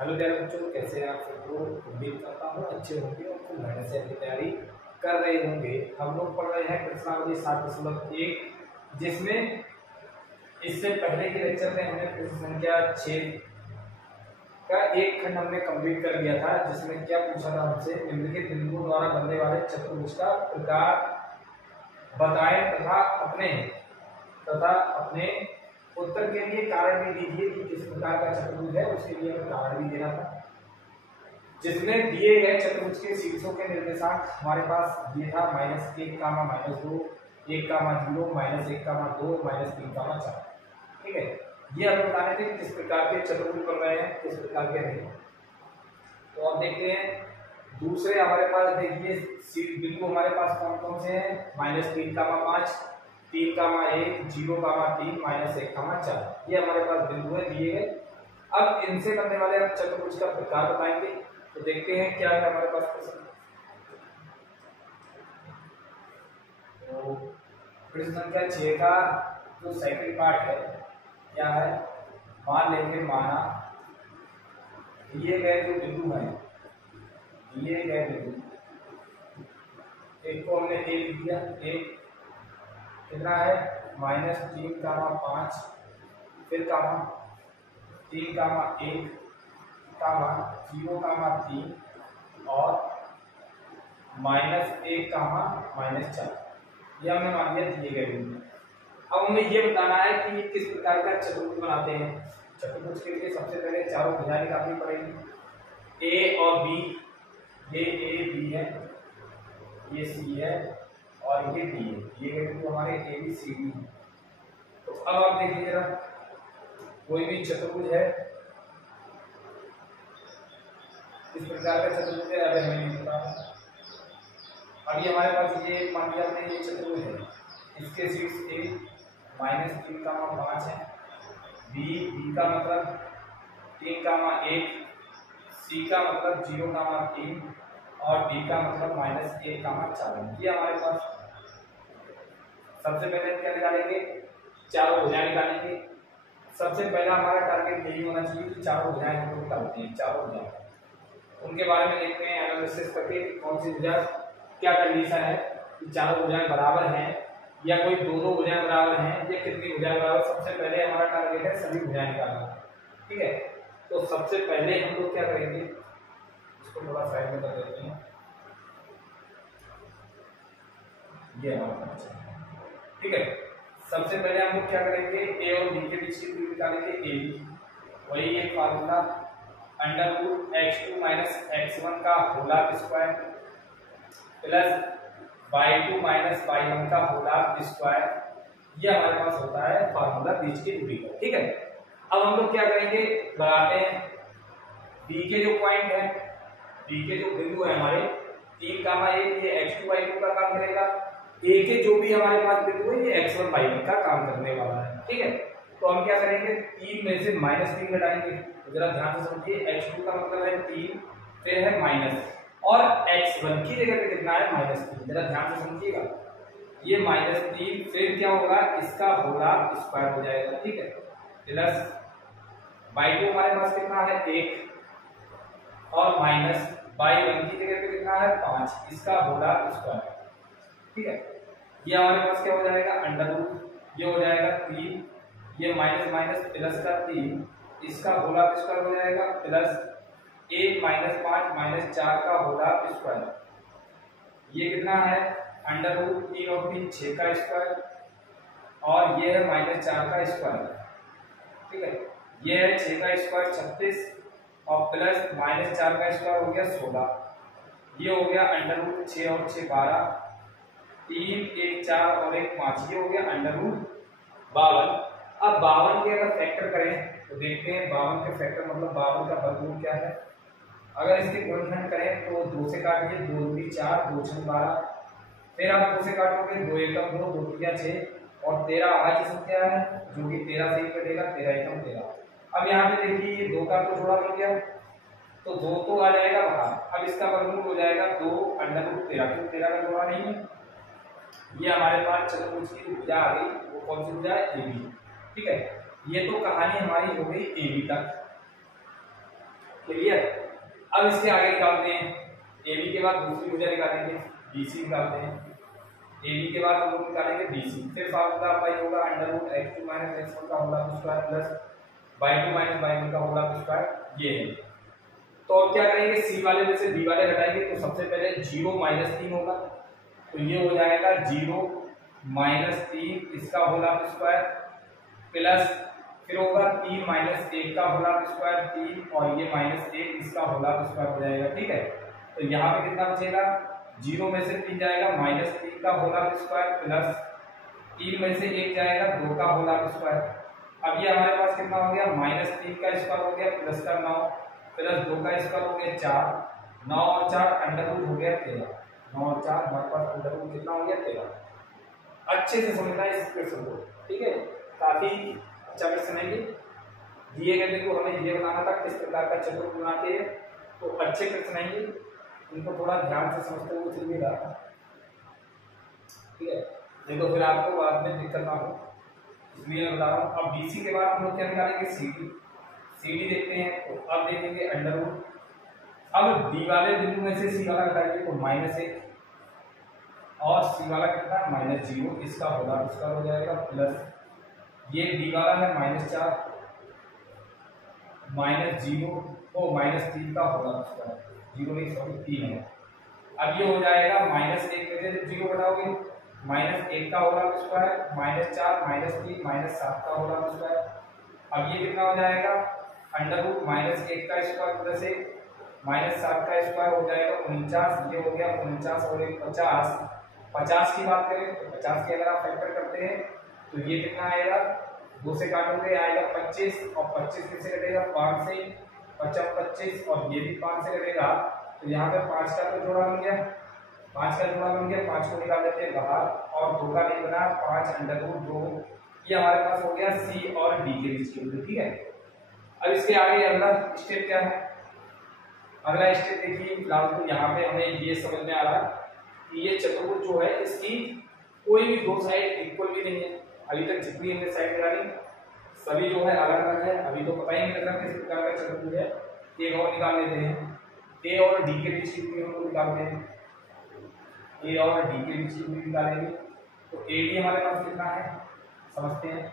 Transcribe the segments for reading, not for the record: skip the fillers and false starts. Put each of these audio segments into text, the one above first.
Hello प्यारे बच्चों, कैसे हैं आप सबको। उम्मीद करता हूँ अच्छे होंगे और खूब मेहनत से अपनी तैयारी कर रहे होंगे। हम लोग पढ़ रहे हैं प्रश्नावली 7.1, जिसमें इससे पहले के लेक्चर में हमने प्रश्न संख्या 6 का एक खंड हमने कंप्लीट कर लिया था, जिसमें क्या पूछा था हमसे, निम्नलिखित बिंदुओं द्वारा बनने वाले चतुर्भुज का प्रकार बताएं तथा अपने उत्तर के लिए कारण भी दीजिए कि किस प्रकार का चतुर्भुज है, उसके लिए हमें कारण भी देना था। जिसमें दिए गए चतुर्भुज के शीर्षों के निर्देशांक हमारे पास ये था -1, -2, 1, 0, -1, 2, -3, 4। ठीक है, ये हमें बताने थे किस प्रकार के चतुर्भुज बन रहे हैं, किस प्रकार के नहीं। तो अब देखते हैं दूसरे हमारे पास। देखिए बिंदु हमारे पास कौन कौन से हैं, -3, 5, 3, 1, 0, 3, -1, 4। ये हमारे पास बिंदु है दिए गए। अब इनसे बनने वाले हम चतुर्भुज का प्रकार बताएंगे। तो देखते हैं क्या है हमारे पास प्रश्न। तो प्रश्न संख्या 6 का जो सेकंड पार्ट है क्या है, मान लेंगे माना दिए गए जो बिंदु हैं, दिए गए बिंदु, एक को हमने ए लिख दिया, एक कितना है -3, 5, फिर कामा 3, 1, 0, 3 और -1, -4। ये हमने मान लिया दिए गए बिंदु। अब हमें ये बताना है कि ये किस प्रकार का चतुर्भुज बनाते हैं। चतुर्भुज के लिए सबसे पहले चारों भुजाएं निकालनी पड़ेगी। ए और बी, ये ए बी है, ये सी है और ये डी है। ये बिंदु हमारे ए बी सी डी है। तो अब आप देखिए जरा, कोई भी चतुर्भुज है, इस प्रकार का चतुर्भुज है, अगर हमें नहीं पता। अब ये हमारे पास ये मान लिया हमने, ये चतुर्भुज है, इसके शीर्ष ए -3, 5 है, बी का मतलब 3, 1, सी का मतलब 0, 3 और डी का मतलब -1, 4 है। ये हमारे पास सबसे पहले क्या निकालेंगे, चारों भुजाएं निकालेंगे। सबसे पहला हमारा टारगेट यही होना चाहिए कि चारों भुजाएं हम लोग निकालते हैं। चारों भुजाएं उनके बारे में देखते हैं एनालिसिस करके, कौन सी भुजा क्या कंडीशन है कि चारों भुजाएं बराबर हैं या कोई दो भुजाएं बराबर हैं या कितनी भुजाएं बराबर। सबसे पहले हमारा टारगेट है सभी भुजाएं निकालना। ठीक है, तो सबसे पहले हम लोग क्या करेंगे, इसको थोड़ा साइड में कर देते हैं। ये हमारा, ठीक है, सबसे पहले हम लोग क्या करेंगे, ए और बी के बीच की दूरी निकालेंगे, ए बी। वही एक फार्मूला √(x2 - x1) का whole square plus y2 - y1 का होल स्क्वायर। ये हमारे पास होता है फार्मूला बीच की दूरी का। ठीक है, अब हम लोग क्या करेंगे, लगाते हैं बी के जो पॉइंट है, बी के जो बिंदु है हमारे 3, 1, ये x2 y2 का काम करेगा। ए के जो भी हमारे पास बिंदु है ये x1 y1 का काम करने वाला है। ठीक है, तो हम क्या करेंगे, 3 में से -3 घटाएंगे। तो जरा ध्यान से समझिए, x2 का मतलब है 3, फिर है माइनस, और x1 की जगह पे कितना है -3। जरा ध्यान से समझिएगा, ये -3 फिर क्या होगा, इसका होल स्क्वायर हो जाएगा। ठीक है, प्लस y2 हमारे पास कितना है 1 और माइनस y1 की जगह पे कितना है 5, इसका होल स्क्वायर। ठीक है, ये हमारे पास क्या हो जाएगा, √, ये हो जाएगा 3, ये माइनस प्लस का 3, इसका होल स्क्वायर हो जाएगा, प्लस 1 - 5 - 4 का होल स्क्वायर। ये कितना है, √3 और 3 6 का स्क्वायर, और ये है -4 का स्क्वायर। ठीक है, ये है 6 का स्क्वायर 36 और प्लस -4 का स्क्वायर हो गया 16। ये हो गया √6 और 6 12, 3, 1 4 और 1 5, ये हो गया √52। अब 52 के अगर फैक्टर करें तो देखते हैं 52 के फैक्टर मतलब 52 का वर्गमूल क्या है। अगर इसके गुणनखंड करें तो 2 से काटिए, 2 दूनी 4, 2 छक 12, फिर आप 2 से काटोगे, 2 एकम 2, 2 तिया 6 और 13 आज संख्या है जो कि 13 से ही कटेगा, 13 एकम 13। अब यहाँ पे देखिए ये 2 का तो जोड़ा बन गया, तो 2 तो आ जाएगा बाहर। अब इसका वर्गमूल हो जाएगा 2 √13, क्योंकि 13 का जोड़ा नहीं है। ये हमारे पास चतुर्भुज की भुजा आ गई, वो कौन सी भुजा है, ए बी। ठीक है, ये तो कहानी हमारी हो गई ए बी तक। क्लियर। अब इसके आगे निकालते हैं, AB के बाद दूसरी भुजा निकालेंगे, BC निकालते हैं। AB के बाद हम लोग निकालेंगे BC। फिर फार्मूला अप्लाई होगा √x2 - x1 का whole square plus y2 - y1 का होल स्क्वायर, ये है। तो अब क्या करेंगे, C वाले में से B वाले घटाएंगे, तो सबसे पहले 0 - 3 होगा, तो ये हो जाएगा 0 - 3 इसका होल स्क्वायर प्लस फिर होगा 3 - 1 का होल स्क्वायर 3 और ये -1 इसका होल स्क्वायर हो जाएगा, ठीक है। तो यहाँ पे कितना बचेगा, 0 में से 3 जाएगा -3 का होल स्क्वायर प्लस 3 में से 1 जाएगा 2 का होल स्क्वायर। अब ये हमारे पास कितना हो गया, -3 का स्क्वायर हो गया प्लस का 9 प्लस 2 का स्क्वायर हो गया 4, 9 और 4 अंडर हो गया 13, 9 और 4 हमारे पास अंडर कितना हो गया 13। अच्छे से समझना है इस क्वेश्चन को, ठीक है, काफी अच्छा क्वेश्चन है ये। दिए गए को हमें ये बनाना था किस प्रकार का चतुर्भुज बनाते हैं, तो अच्छे क्वेश्चन है ये, इनको थोड़ा ध्यान से समझते हुए चलिएगा, ठीक है, नहीं तो फिर आपको बाद में दिक्कत ना हो, इसलिए मैं बता रहा हूँ। अब BC के बाद हम लोग क्या निकालेंगे, CD देखते हैं, तो अब देखेंगे अंडर रूट। अब D वाले बिंदु में से C वाला घटाएंगे तो -1 और C वाला कितना -0 इसका होल स्क्वायर हो जाएगा प्लस ये D वाला है -4 -0 ओ -3 का होल स्क्वायर, 0 नहीं सॉरी 3 है। अब ये हो जाएगा -1 में से 0 घटाओगे -1 का होल स्क्वायर -4 -3 -7 का होल स्क्वायर। अब ये कितना हो जाएगा, अंडर रूट -1 का स्क्वायर प्लस 1 -7 का स्क्वायर हो जाएगा 49, ये हो गया 49 और 1 50। 50 की बात करें तो 50 के अगर आप फैक्टर करते हैं तो ये कितना आएगा, 2 से काटोगे आएगा 25 और 25 किससे कटेगा 5 से, 50 25 और ये भी 5 से कटेगा, तो यहाँ पे 5 का तो जोड़ा बन गया, 5 का जोड़ा बन गया, 5 को निकाल देते हैं बाहर और 2 का नहीं बना, 5 अंडर रूट 2, ये हमारे पास हो गया C और D के बीच के बिंदु, ठीक है। अब इसके आगे अगला स्टेप क्या है, अगला स्टेप देखिए फिलहाल तो यहाँ पे हमें ये समझ में आ रहा है कि ये चतुर्भुज जो है इसकी कोई भी दो साइड इक्वल भी नहीं है। अभी तक जितनी हमने साइड निकाली सभी जो है अलग अलग है, अभी तो पता ही नहीं लग रहा किस प्रकार का चतुर्भुज है। एक और निकाल लेते हैं, A और D के बीच की दूरी हम लोग निकालते हैं, A और D के बीच की दूरी निकालेंगे तो AD हमारे पास कितना है समझते हैं।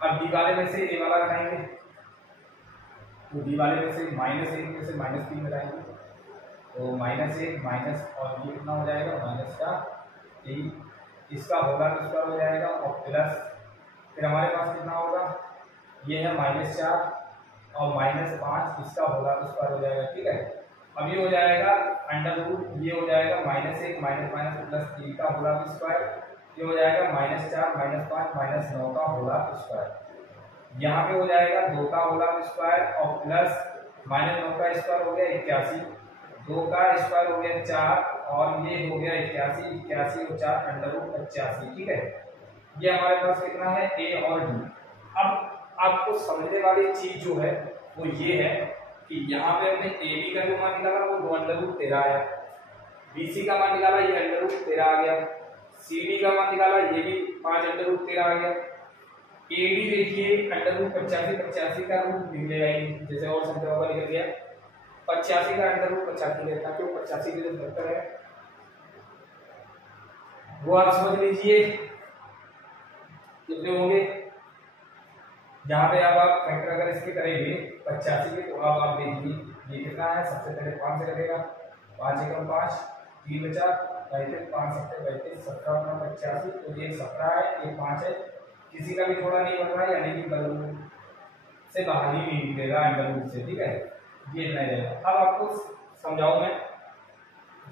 अब D वाले में से A वाला घटाएंगे तो D वाले में से -1 में से -3 घटाएंगे तो -1 माइनस और ये कितना हो जाएगा -3 इसका होल स्क्वायर हो जाएगा और प्लस फिर हमारे पास कितना होगा, ये है -4 और -5 इसका होल स्क्वायर हो जाएगा, ठीक है। अब ये हो जाएगा अंडर रूट, ये हो जाएगा -1 माइनस प्लस 3 का होल स्क्वायर, ये हो जाएगा -4 -5 -9 का होल स्क्वायर। यहाँ पे हो जाएगा 2 का होल स्क्वायर और प्लस -9 का स्क्वायर हो गया 81, 2 का स्क्वायर हो गया 4 और ये हो गया 81, 81 और 4 अंडर रूट 85, ठीक है। ये हमारे पास कितना है A और D। अब आपको समझने वाली चीज जो है वो ये है कि यहाँ पे हमने AB का जो मान निकाला वो 2 अंडर रूट 13 आया, BC का मान निकाला ये अंडर रूट 13 आ गया, CD का मान निकाला ये भी 5 अंडर रूट 13 आ गया, AD देखिए अंडर रूट 85 का रूट निकलेगा जैसे और संख्या होगा निकल गया 85 का अंडर रूट 85 लेता क्यों 85 के जो फैक्टर है वो आप समझ लीजिए कितने होंगे। यहाँ पे अब आप फैक्टर अगर इसके करेंगे 85 के तो अब आप देखिए ये कितना है, सबसे पहले 5 से कटेगा 5 एकम 5 3 बचा 35 5 7 35 17 85 तो ये 17 है ये 5 है, किसी का भी थोड़ा नहीं बन रहा है यानी कि बल से बाहर ही नहीं निकलेगा अंडर रूट से, ठीक है, ये इतना ही रहेगा। अब आपको समझाऊं मैं,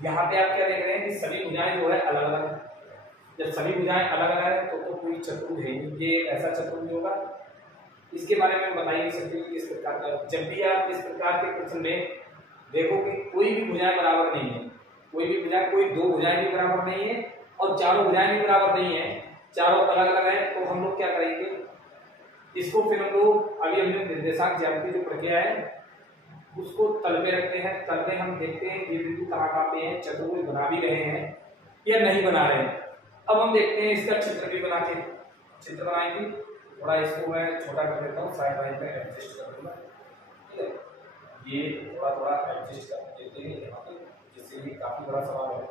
यहाँ पे आप क्या देख रहे हैं कि सभी भुजाएं जो है अलग अलग है। जब सभी भुजाएं अलग अलग है तो कोई चतुर्भुज है, ये ऐसा चतुर्भुज होगा इसके बारे में बता ही नहीं सकते कि इस प्रकार का। जब भी आप इस प्रकार के प्रश्न में देखो कि कोई भी भुजाएं बराबर नहीं है, कोई भी भुजाएं, कोई दो भुजाएं भी बराबर नहीं है और चारों भुजाएं भी बराबर नहीं है, चारों अलग अलग है, तो हम लोग क्या करेंगे इसको, फिर हम लोग अभी हमने निर्देशांक ज्यामिति जो प्रक्रिया है उसको तल पे रखते हैं। तल पे हम देखते हैं ये बिंदु कहाँ कहाँ पे हैं, चतुर्भुज बना भी रहे हैं या नहीं बना रहे हैं। अब हम देखते हैं इसका चित्र भी बना के, चित्र बनाएंगे, थोड़ा इसको मैं छोटा कर देता हूँ, साइड वाइड पे एडजस्ट कर दूंगा, ठीक है। ये थोड़ा थोड़ा एडजस्ट कर देते हैं यहाँ पे, जिससे ये काफी बड़ा सवाल है।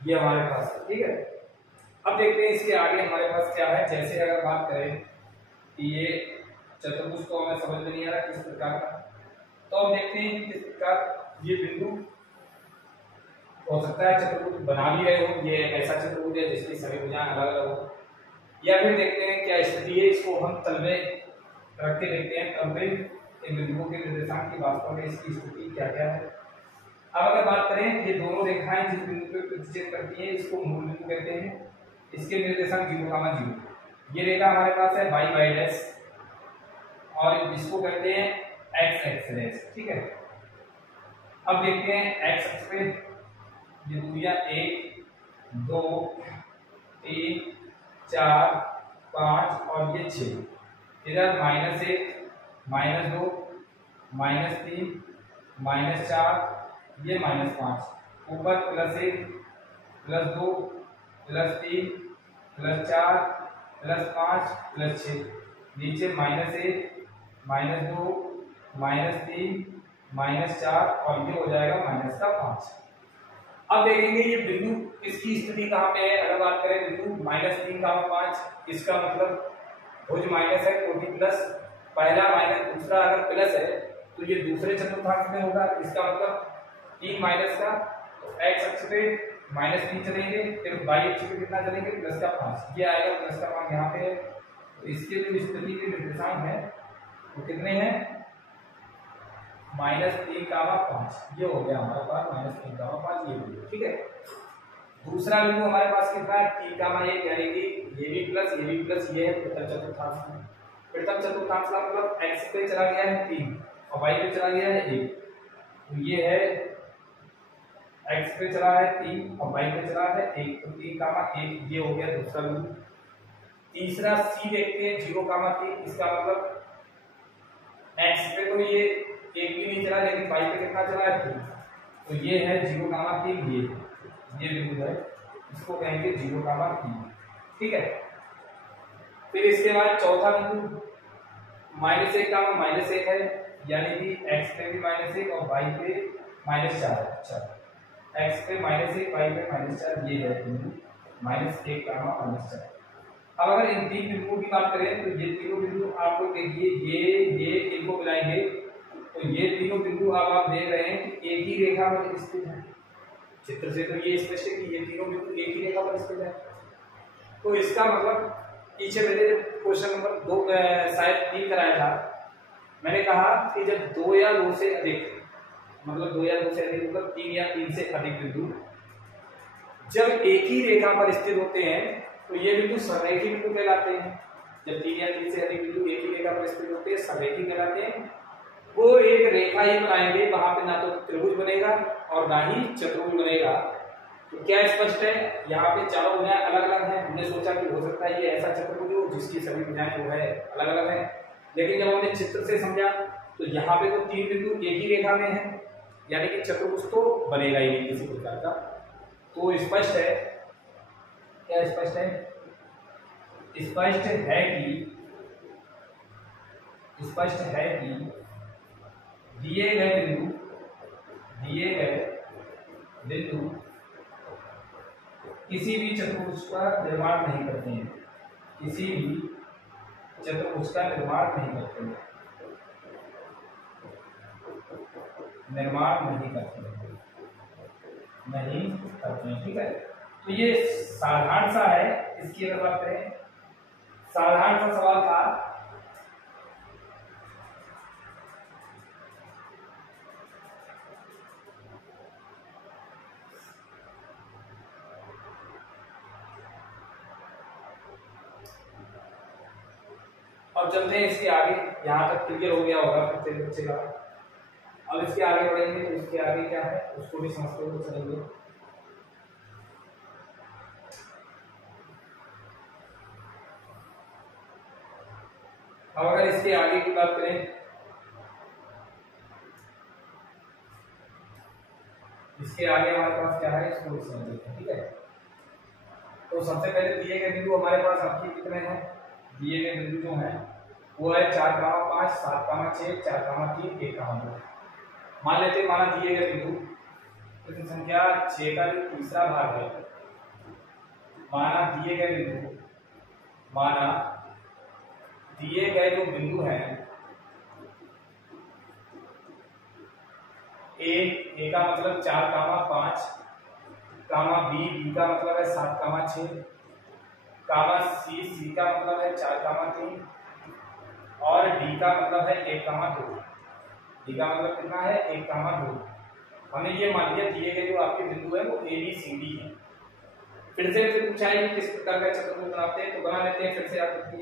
ये हमारे पास है, ठीक है। अब देखते हैं इसके आगे हमारे पास क्या है। जैसे अगर बात करें कि ये चतुर्भुज को हमें समझ में नहीं आ रहा किस प्रकार का, तो हम देखते हैं कि किस प्रकार ये बिंदु हो सकता है चतुर्भुज बना भी रहे हो, ये ऐसा चतुर्भुज है जिसकी सभी भुजाएं अलग अलग हो, या फिर देखते हैं क्या स्थिति है, इसको हम तल में रख के देखते हैं तल में इन बिंदुओं के निर्देशांक की वास्तव में इसकी स्थिति क्या क्या है। अब अगर बात करें ये दोनों रेखाएं जिस बिंदु पे प्रतिच्छेद करती हैं इसको मूल बिंदु कहते हैं, इसके निर्देशांक 0,0। ये रेखा हमारे पास है y डैश और इसको कहते हैं x डैश, ठीक है। अब देखते हैं x अक्ष पे ये दूरियां 1 2 3 4 5 और ये 6, इधर -1 -2 -3 -4 ये -5, ऊपर +1 +2 +3 +4 +5 +6, नीचे -1 -2 -3 -4 और ये हो जाएगा -5। अब देखेंगे ये बिंदु इसकी स्थिति कहाँ पे है। अगर बात करें बिंदु -3,5, इसका मतलब भुज माइनस है तो भी प्लस, पहला माइनस दूसरा अगर प्लस है तो ये दूसरे चतुर्थांश में होगा, इसका मतलब 3 माइनस का, तो x अक्ष पे -3 चलेंगे, फिर y अक्ष पे कितना चलेंगे +5, ये आएगा प्लस का मान यहाँ पे है। तो इसके जो स्थिति के निर्देशांक है वो कितने हैं -3,5, ये हो गया हमारे पास -3,5 ये बिंदु, ठीक है। दूसरा बिंदु हमारे पास कितना है 3,1, यानी कि ये भी प्लस ये है प्रथम चतुर्थांश में। प्रथम चतुर्थांश का मतलब x पे चला गया है 3 और y पे चला गया है 1, तो ये है x पे चला है 3 और y पे चला है 1, तो 3,1 ये हो गया दूसरा बिंदु। तीसरा c देखते हैं 0,3, इसका मतलब x पे तो ये 1 भी नहीं चला, लेकिन y पे कितना चला है 3, तो ये है 0,3, ये बिंदु है, इसको कहेंगे 0,3, ठीक है। फिर इसके बाद चौथा बिंदु -1 है, यानी कि x पे भी -1 और y पे -4 है। अच्छा, x पे -1 y पे -4, ये है बिंदु -1,-4। अब अगर इन तीन बिंदुओं की बात करें तो ये तीनों बिंदु आप लोग देखिए, ये इनको मिलाएंगे तो ये तीनों बिंदु अब आप देख रहे हैं कि एक ही रेखा पर स्थित है। चित्र से तो ये स्पष्ट है कि ये तीनों बिंदु एक ही रेखा पर स्थित है। तो इसका मतलब पीछे मैंने क्वेश्चन नंबर 2 शायद 3 कराया था, मैंने कहा कि जब 2 या 2 से अधिक, मतलब 2 या 2 से अधिक मतलब 3 या 3 से अधिक बिंदु जब एक ही रेखा पर स्थित होते हैं तो ये बिंदु समरेखी बिंदु कहलाते हैं। जब 3 या 3 से अधिक बिंदु एक ही रेखा पर स्थित होते हैं समरेखी कहलाते हैं। वो एक रेखा ही बनाएंगे, वहां पे ना तो त्रिभुज बनेगा और ना ही चतुर्भुज बनेगा। तो क्या स्पष्ट है, यहाँ पे चारों भुजाएं अलग अलग हैं। हमने सोचा कि हो सकता है ये ऐसा चतुर्भुज हो जिसकी सभी भुजाएं जो है अलग अलग है, लेकिन जब हमने चित्र से समझा तो यहाँ पे तो 3 बिंदु एक ही रेखा में है, यानी कि चतुर्भुज तो बनेगा ही नहीं किसी प्रकार का। तो स्पष्ट है, क्या स्पष्ट है, स्पष्ट है कि दिए गए बिंदु किसी भी चतुर्भुज का निर्माण नहीं करते हैं, किसी भी चतुर्भुज का निर्माण नहीं करते हैं, निर्माण नहीं करते हैं, नहीं करते हैं। ठीक है, तो ये साधारण सा है। इसकी अगर बात करें, साधारण सा सवाल था, अब चलते हैं इसके आगे। यहाँ तक क्लियर हो गया होगा फिर बच्चे का। अब इसके आगे बढ़ेंगे तो इसके आगे क्या है उसको भी समझते हुए चलेंगे। अब अगर इसके आगे की बात करें, इसके आगे हमारे पास क्या है इसको भी समझ लेते हैं। ठीक है, तो सबसे पहले दिए गए बिंदु हमारे पास आपके कितने हैं, दिए गए बिंदु जो हैं वो है 4,5, 7,6, 4,3, 1,2। मान लेते हैं, माना दिए गए बिंदु कितनी संख्या 6 का जो तीसरा भाग है, माना दिए गए बिंदु, माना दिए गए जो बिंदु हैं ए का मतलब 4,5, कामा बी का मतलब है 7,6, कामा सी का मतलब है 4,3 और डी का मतलब है 1,2। डी का मतलब कितना है 1,2। हमने ये मान लिया दिए गए जो आपके बिंदु है वो ए बी सी डी है। फिर से पूछा है कि किस प्रकार का चतुर्भुज बनाते हैं, तो बना लेते हैं। फिर से आकृति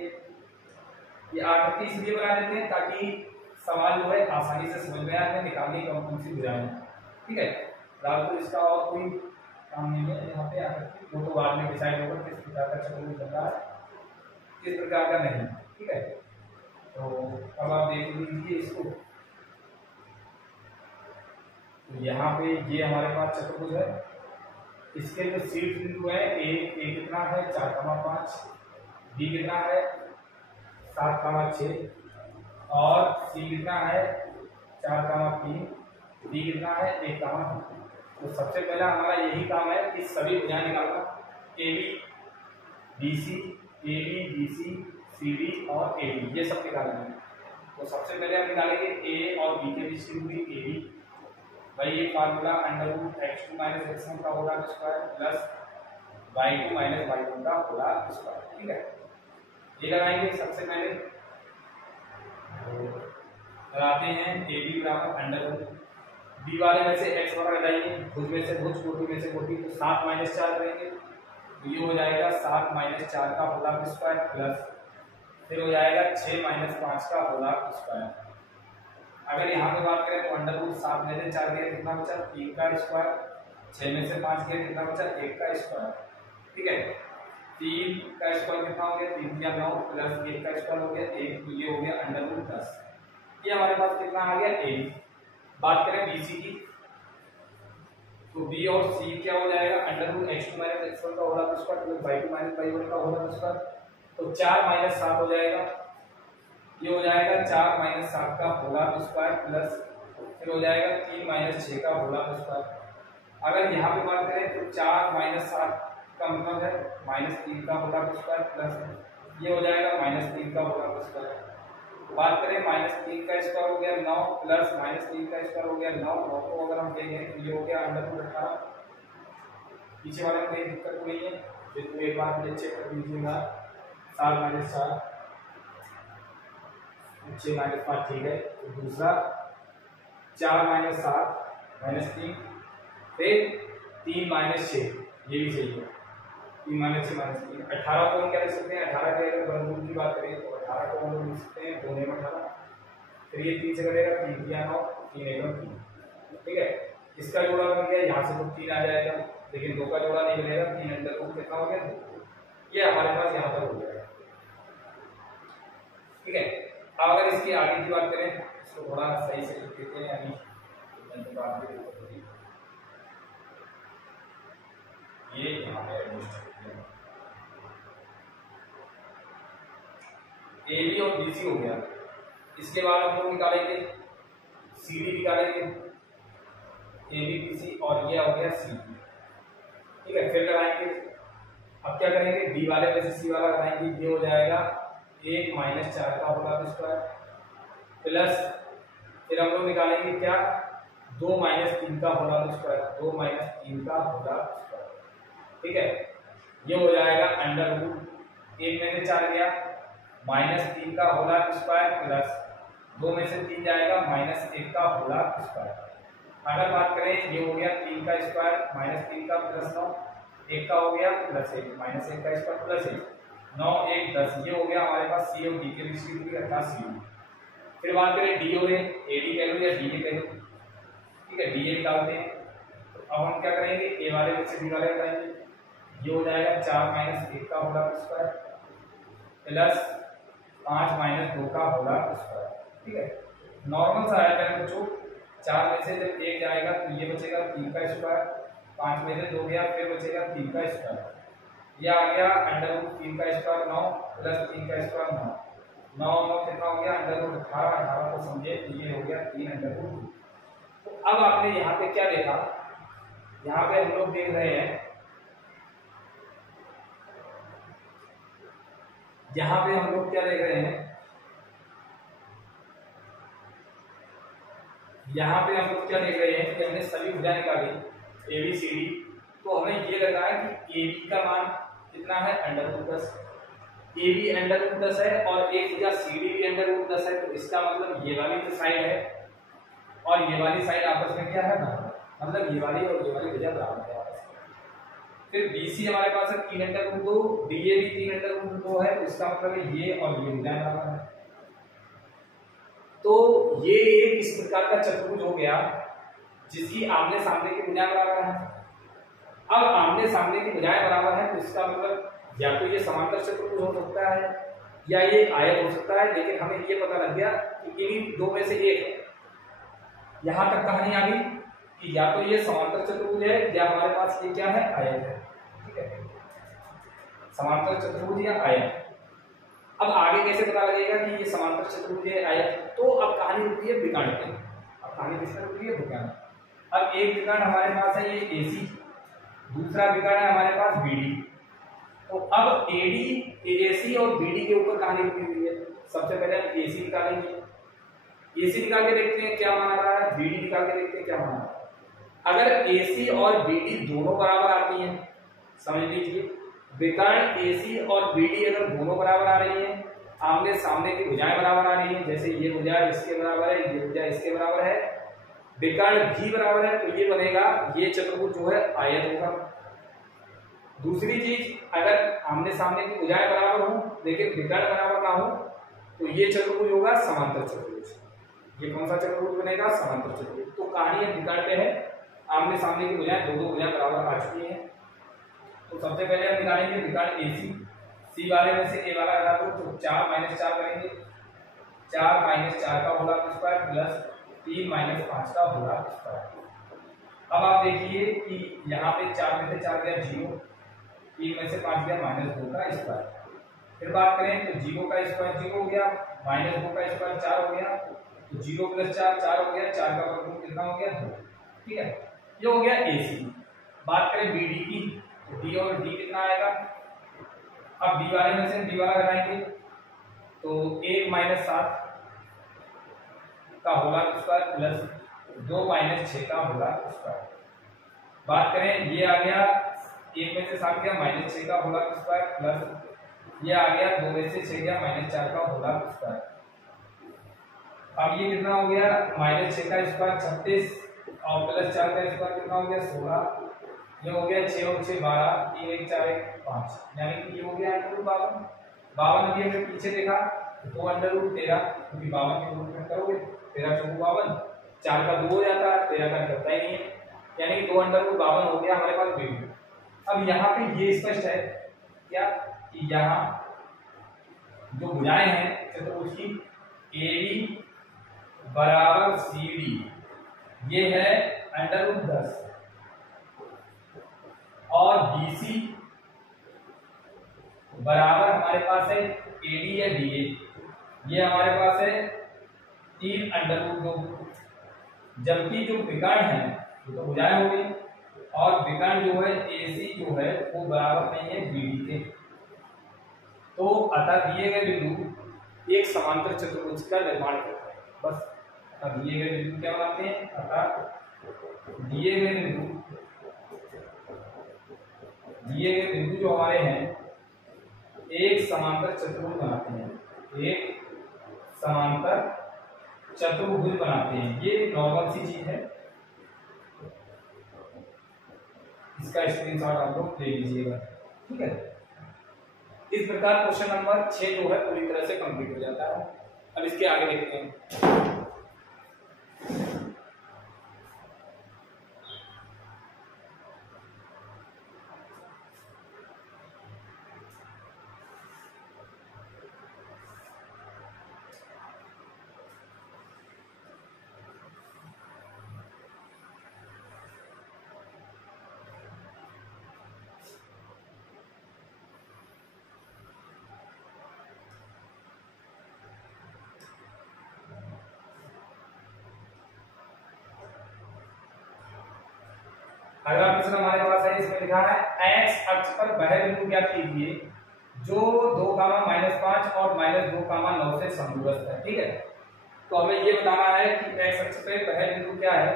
ये आकृति इसलिए बना लेते हैं ताकि सवाल जो है आसानी से समझ में आए, निकालने कौन सी बुझाएं। ठीक है, फिलहाल तो इसका और कोई काम नहीं है यहाँ पे। आकृति वो तो बाद में डिसाइड होगा किस प्रकार का चतुर्भुज बन रहा है, किस प्रकार का नहीं। ठीक है, तो अब आप देख लीजिए इसको। तो यहाँ पे ये हमारे पास चतुर्भुज है, इसके जो शीर्ष बिंदु है ए कितना है 4,5, बी कितना है 7,6 और सी कितना है 4,3, डी कितना है 1,2। तो सबसे पहला हमारा यही काम है कि सभी भुजाएं निकालना, A B B C, A B B C, C D और ए डी, ये सब निकालेंगे। तो सबसे पहले हम निकालेंगे ए और बी के बीच की दूरी ए बी। भाई ये फार्मूला √(x2 - x1) का होगा स्क्वायर प्लस y2 - y1 का होगा स्क्वायर। ठीक है, ये लगाएंगे। सबसे पहले लगाते हैं ए बी बराबर बी वाले में से x वगैरह लगाइए, भुज में से भुज, कोटि में से कोटि, तो 7 - 4 करेंगे तो ये हो जाएगा 7 - 4 का होगा स्क्वायर प्लस फिर हो जाएगा 6 - 5 का होगा स्क्वायर। अगर यहाँ पे बात करें तो √7 में से 4 गया कितना बचा 3 का स्क्वायर, 6 में से 5 गया कितना बचा 1 का स्क्वायर। ठीक है, 3 का स्क्वायर कितना हो गया 3 या 9 प्लस 1 का स्क्वायर हो गया 1, तो ये हो गया √10। ये हमारे पास कितना आ गया ए। बात करें बीसी की तो बी और सी क्या हो जाएगा √(x2 - x1) का होगा स्क्वायर प्लस y2 - y1 का होगा स्क्वायर, तो 4 - 7 हो जाएगा, ये हो जाएगा 4 - 7 का होगा स्क्वायर प्लस फिर हो जाएगा 3 - 6 का होगा स्क्वायर। अगर यहाँ पे बात करें तो 4 - 7 का मतलब है -3 का होगा स्क्वायर प्लस ये हो जाएगा -3 का होगा स्क्वायर। बात करें -3 का स्क्वायर हो गया 9 प्लस -3 का स्क्वायर हो गया 9 को अगर हम देखें तो ये हो गया √18। पीछे वाले में कोई दिक्कत नहीं है, तो एक बार मुझे चेक कर लीजिएगा। 7 - 4 6 - 5 ठीक है। तो दूसरा 4 - 7 -3 फिर 3 - 6 ये भी सही है। 3 - 6 -3 18 को हम क्या लिख सकते हैं 18 के अगर वर्गमूल की बात करें तो 18 को हम लिख सकते हैं 2 में 18, फिर ये 3 से कटेगा 3 या 9 3 1 3। ठीक है, इसका जोड़ा बन गया, यहाँ से तो 3 आ जाएगा लेकिन 2 का जोड़ा नहीं बनेगा, 3 अंदर को कितना हो गया 2। ये हमारे पास यहाँ तक हो जाएगा। ठीक है, अब अगर इसकी आगे की बात करें इसको थोड़ा सही से लिख देते हैं। अभी ये यहाँ पे एडजस्ट ए बी और बी सी हो गया। इसके बाद हम लोग निकालेंगे सी डी निकालेंगे, ए बी बी सी और ये हो गया सी डी। ठीक है, फिर लगाएंगे अब क्या करेंगे, डी वाले में से सी वाला घटाएंगे, ये हो जाएगा 1 माइनस 4 का होल स्क्वायर प्लस फिर हम लोग निकालेंगे क्या 2 माइनस 3 का होल स्क्वायर, 2 माइनस 3 का होल स्क्वायर। ठीक है, ये हो जाएगा अंडर रूट 1 में से 4 गया माइनस 3 का होल स्क्वायर प्लस 2 में से 3 जाएगा माइनस 1 का होल स्क्वायर। अगर बात करें ये हो गया 3 का स्क्वायर माइनस 3 का प्लस 9, 1 का हो गया प्लस 1 माइनस 1 का स्क्वायर प्लस 1, 9 1 10, ये हो गया हमारे पास सी और डी के रिश्ते अर्थात सी। फिर बात करें डी और ए डी कह लो या डी ए कह लो। ठीक है, डी ए निकालते हैं तो अब हम क्या करेंगे, ए वाले में से डी वाले बताएंगे, ये हो जाएगा 4 माइनस 1 का होल स्क्वायर प्लस 5 माइनस 2 का होल स्क्वायर। ठीक है, नॉर्मल सा आया है बच्चों, 4 में से जब 1 जाएगा तो ये बचेगा 3 का स्क्वायर, 5 में से 2 गया फिर बचेगा 3 का स्क्वायर, ये आ गया अंडर रूट 3 का स्क्वायर 9 प्लस 3 का स्क्वायर 9, 9 9 कितना हो गया अंडर रूट 18, 18 को समझे तो ये हो गया 3 अंडर रूट 2। तो अब आपने यहाँ पे क्या देखा, यहाँ पे हम लोग देख रहे हैं, यहाँ पे हम लोग क्या देख रहे हैं, यहाँ पे हम लोग क्या देख रहे हैं कि हमने सभी भुजा निकाली ए बी सी डी, तो हमें ये लग रहा है कि ए बी का मान कितना है under root 10, A B under root 10 है और एक भुजा सी डी भी अंडर रूट 10 है, तो इसका मतलब ये वाली जो साइड है और ये वाली साइड आपस में क्या है ना, मतलब ये वाली और ये वाली भुजा बराबर है आपस में। फिर बी सी हमारे पास है 3 अंडर रूट 2, डी ए भी 3 अंडर रूट 2 है, तो इसका मतलब ये और ये भुजा बराबर है। तो ये एक इस प्रकार का चतुर्भुज हो गया जिसकी आमने सामने की भुजाएं बराबर है। अब आमने सामने की भुजाएं बराबर है तो इसका मतलब या तो ये समांतर चतुर्भुज हो सकता है या ये आयत हो सकता है, लेकिन हमें ये पता लग गया कि इन्हीं दो में से एक है। यहां तक कहानी आ गई कि या तो ये समांतर चतुर्भुज है या हमारे पास ये क्या है, आयत है। ठीक है, समांतर चतुर्भुज या आयत। अब आगे कैसे पता लगेगा कि ये समांतर चतुर्भुज है आयत, तो अब कहानी रुकती है विकर्ण पे। अब कहानी किसमें रुकती है, विकर्ण। अब एक विकर्ण हमारे पास है ये एसी, दूसरा विकर्ण है हमारे पास बीडी। तो अब एडी एसी और बीडी के ऊपर कहानी रुकी हुई है। सबसे पहले हम एसी निकालेंगे, एसी निकाल के देखते हैं क्या मान आ रहा है, बीडी निकाल के देखते हैं क्या मान आ रहा है। अगर एसी और बीडी दोनों बराबर आती हैं, समझ लीजिए विकर्ण एसी और बीडी अगर दोनों बराबर आ रही है, आमने सामने की भुजाएं बराबर आ रही है, जैसे ये भुजा इसके बराबर है, ये भुजा इसके बराबर है, विकर्ण भी बराबर है, तो ये बनेगा ये चतुर्भुज जो है आयत होगा। दूसरी चीज, अगर आमने सामने की भुजाएं बराबर हो लेकिन विकर्ण बराबर ना हो तो ये चतुर्भुज होगा समांतर चतुर्भुज। ये कौन सा चतुर्भुज बनेगा, समांतर चतुर्भुज। तो कहानी है विकर्ण पे है, आमने सामने की भुजाएं दो भुजाएं बराबर आ चुकी है। तो सबसे पहले हम निकालेंगे विकर्ण एसी, सी वाले में से ए वाला हटा दो तो 4 माइनस 4 करेंगे, 4 माइनस 4 का होल स्क्वायर प्लस 3 माइनस 5 का होल स्क्वायर। अब आप देखिए कि यहाँ पे 4 में से 4 गया 0, 3 में से 5 गया माइनस 2 का स्क्वायर। फिर बात करें तो 0 का स्क्वायर 0 हो गया, माइनस 2 का स्क्वायर 4 हो गया, तो 0 प्लस 4 4 हो गया, 4 का वर्गमूल कितना हो गया 2। ठीक है, ये हो गया एसी। बात करें बीडी की, डी और डी कितना आएगा, अब डी वाले में से डी वाला घटाएंगे तो 1 माइनस 7 का होल स्क्वायर प्लस 2 माइनस 6 का होल स्क्वायर। बात करें ये आ गया 1 में से 7 गया माइनस 6 का होल स्क्वायर प्लस ये आ गया 2 में से 6 गया माइनस 4 का होल स्क्वायर। अब ये कितना हो गया माइनस 6 का स्क्वायर 36 और प्लस 4 का स्क्वायर कितना हो गया 16, ये हो गया 6 और 6 12, 3 1 4 1 5, यानी कि ये हो गया अंडर रूट 52। 52 की हमने पीछे देखा तो अंडर रूट 13, क्योंकि 52 के रूट में करोगे 13 चौको 52, 4 का 2 हो जाता है, 13 का करता ही नहीं है, यानी कि 2 अंडर रूट 52 हो गया हमारे पास बीडी। अब यहाँ पे ये स्पष्ट है क्या कि यहाँ जो भुजाएं हैं चतुर्भुज की एडी बराबर सीडी, ये है अंडर रूट 10 और BC बराबर हमारे पास है AD या DA, ये हमारे पास है 3 अंडर रूट 2। जबकि जो विकर्ण है ये तो भुजाएं हो गई, और विकर्ण जो है AC जो है वो बराबर नहीं है BD के। तो अतः दिए गए बिंदु एक समांतर चतुर्भुज का निर्माण करते हैं। बस अतः दिए गए बिंदु क्या बनाते हैं, अतः दिए गए बिंदु जो हमारे हैं एक समांतर चतुर्भुज बनाते हैं, एक समांतर चतुर्भुज बनाते हैं। ये नॉर्मल सी चीज है, इसका स्क्रीनशॉट आप लोग ले लीजिएगा, ठीक है। इस प्रकार क्वेश्चन नंबर 6 जो है पूरी तरह से कंप्लीट हो जाता है। अब इसके आगे देखते हैं। अगला प्रश्न हमारे पास है, इसमें लिखा है x अक्ष पर वह बिंदु ज्ञात कीजिए जो 2, -5 और -2, 9 से समदूरस्थ है, ठीक है। तो हमें ये बताना है कि x अक्ष पर वह बिंदु क्या है,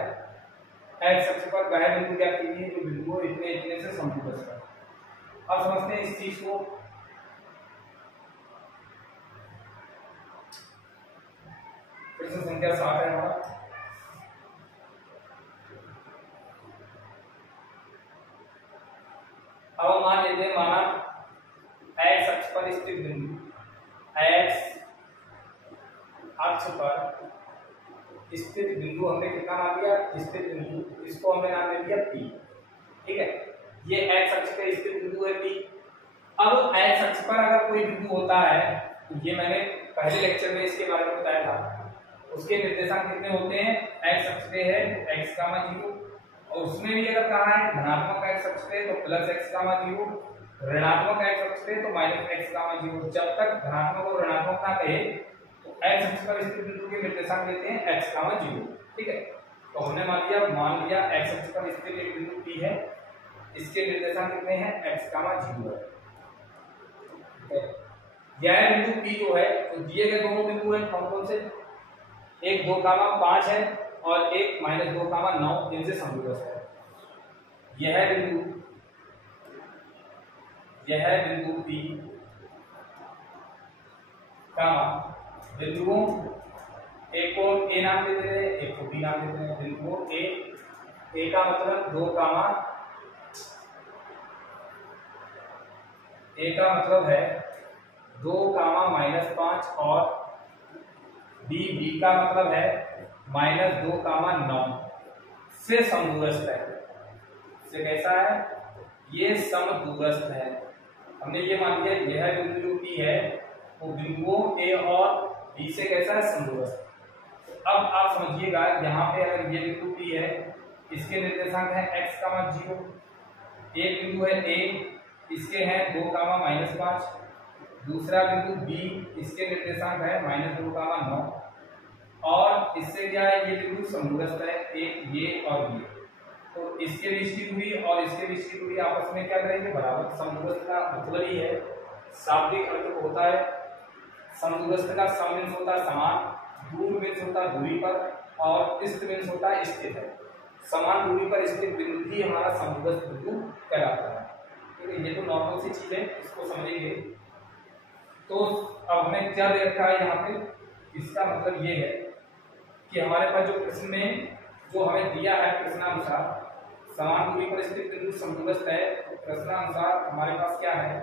x अक्ष पर वह बिंदु ज्ञात कीजिए जो बिंदु इतने इतने से समदूरस्थ है। अब समझते हैं इस चीज को। प्रश्न संख्या 7 है हमारा। अब मान लेते हैं, माना x अक्ष पर स्थित बिंदु, x अक्ष पर स्थित बिंदु हमने कितना नाम दिया, स्थित बिंदु, इसको हमने नाम दे दिया P, ठीक है। ये x अक्ष पर स्थित बिंदु है P। अब x अक्ष पर अगर कोई बिंदु होता है, तो ये मैंने पहले लेक्चर में इसके बारे में बताया था, उसके निर्देशांक कितने होते हैं, x अक्ष पे है x, 0, और उसमें भी अगर कहा है धनात्मक x अक्ष पे तो +x, 0, ऋणात्मक x अक्ष पे तो -x, 0। जब तक धनात्मक और ऋणात्मक ना कहे तो x अक्ष पर स्थित बिंदु के निर्देशांक लेते हैं x, 0, ठीक है। तो हमने मान लिया x अक्ष पर स्थित एक बिंदु P है, इसके निर्देशांक कितने हैं, x, 0 है। यह बिंदु P जो है, तो दिए गए दोनों बिंदु हैं कौन कौन से, एक 2, 5 है और एक -2, 9 इनसे समदूरस्थ है। यह बिंदु P का बिंदुओं एक को A नाम देते हैं, एक को B नाम देते हैं। बिंदुओं A का मतलब 2, A का मतलब है 2, -5 और B का मतलब है -2, 9 से समदूरस्थ है। से कैसा है, ये समदूरस्थ है। हमने ये मान लिया यह बिंदु जो P है वो बिंदुओं A और B से कैसा है, समदूरस्थ। तो अब आप समझिएगा, यहाँ पे अगर ये बिंदु P है, इसके निर्देशांक है x, 0, एक बिंदु है A, इसके हैं 2, -5, दूसरा बिंदु B, इसके निर्देशांक है -2, 9, और इससे क्या है, ये बिंदु समदूरस्थ है, एक ये और ये। तो इसके बीच की दूरी और इसके बीच की दूरी आपस में क्या करेंगे, बराबर। समदूरस्थ का मतलब ही है, शाब्दिक अर्थ होता है समदूरस्थ का, सम मीन्स होता है समान, दूर मीन्स होता है दूरी पर, और स्थित मीन्स होता है स्थित है। समान दूरी पर स्थित बिंदु ही हमारा समदूरस्थ बिंदु कहलाता है, ठीक है। ये तो नॉर्मल सी चीज है, इसको समझेंगे। तो अब हमें क्या दे रखा है यहाँ पे, इसका मतलब ये है कि हमारे पास जो प्रश्न में जो हमें दिया है प्रश्नानुसार समान दूरी पर स्थित बिंदु समदूरस्थ है, तो प्रश्नानुसार हमारे पास क्या है,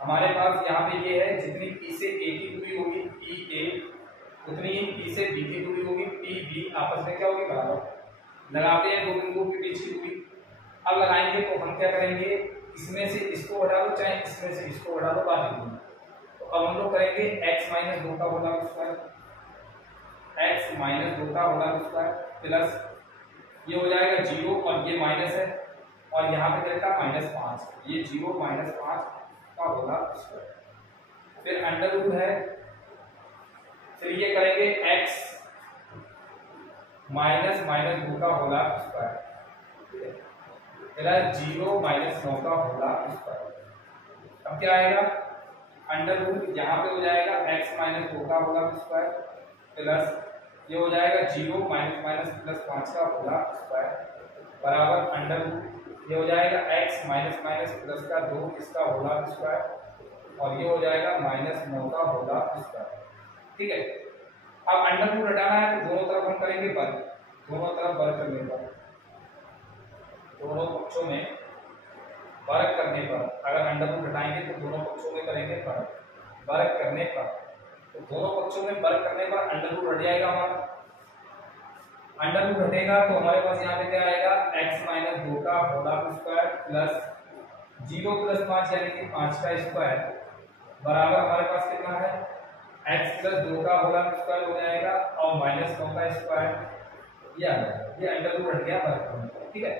हमारे पास यहाँ पे ये है जितनी P से A की दूरी होगी PA, उतनी ही P से B की दूरी होगी PB, आपस में क्या होगी, बराबर। लगाते हैं दो बिंदुओं के बीच की दूरी। अब लगाएंगे तो हम क्या करेंगे, इसमें से इसको हटा दो चाहे इसमें से इसको हटा दो, बात नहीं। तो अब हम लोग करेंगे x - 2 का होल स्क्वायर, x - 2 का होल स्क्वायर प्लस ये हो जाएगा 0 और ये माइनस है, और यहाँ पे क्या -5, ये 0 - 5 का होल स्क्वायर, फिर अंडर रूट है, फिर ये करेंगे x - -2 का होल स्क्वायर, ठीक है। प्लस 0 माइनस 9 का होल स्क्वायर। अब क्या आएगा, अंडर रूट यहाँ पे हो जाएगा x माइनस 2 का होल स्क्वायर प्लस ये हो जाएगा 0 माइनस माइनस प्लस 5 का होल स्क्वायर बराबर अंडर रूट ये हो जाएगा x माइनस माइनस प्लस का 2 इसका होल स्क्वायर और ये हो जाएगा माइनस 9 का होल स्क्वायर। ठीक है, अब अंडर रूट हटाना है तो दोनों तरफ हम करेंगे वर्ग, दोनों तरफ वर्ग करने पर, दोनों पक्षों में वर्ग करने पर अगर अंडर रूट हटाएंगे तो दोनों पक्षों में करेंगे वर्ग, वर्ग करने पर तो दोनों पक्षों में वर्ग करने पर अंडर रूट हट जाएगा हमारा, अंडर रूट हटेगा तो हमारे पास यहाँ पे क्या आएगा x माइनस 2 का होल स्क्वायर प्लस 0 प्लस 5 यानी कि 5 का स्क्वायर बराबर हमारे पास कितना है x प्लस 2 का होल स्क्वायर हो जाएगा और माइनस 9 का स्क्वायर ये आ जाएगा, ये अंडर रूट हट गया वर्ग करने पर। ठीक है,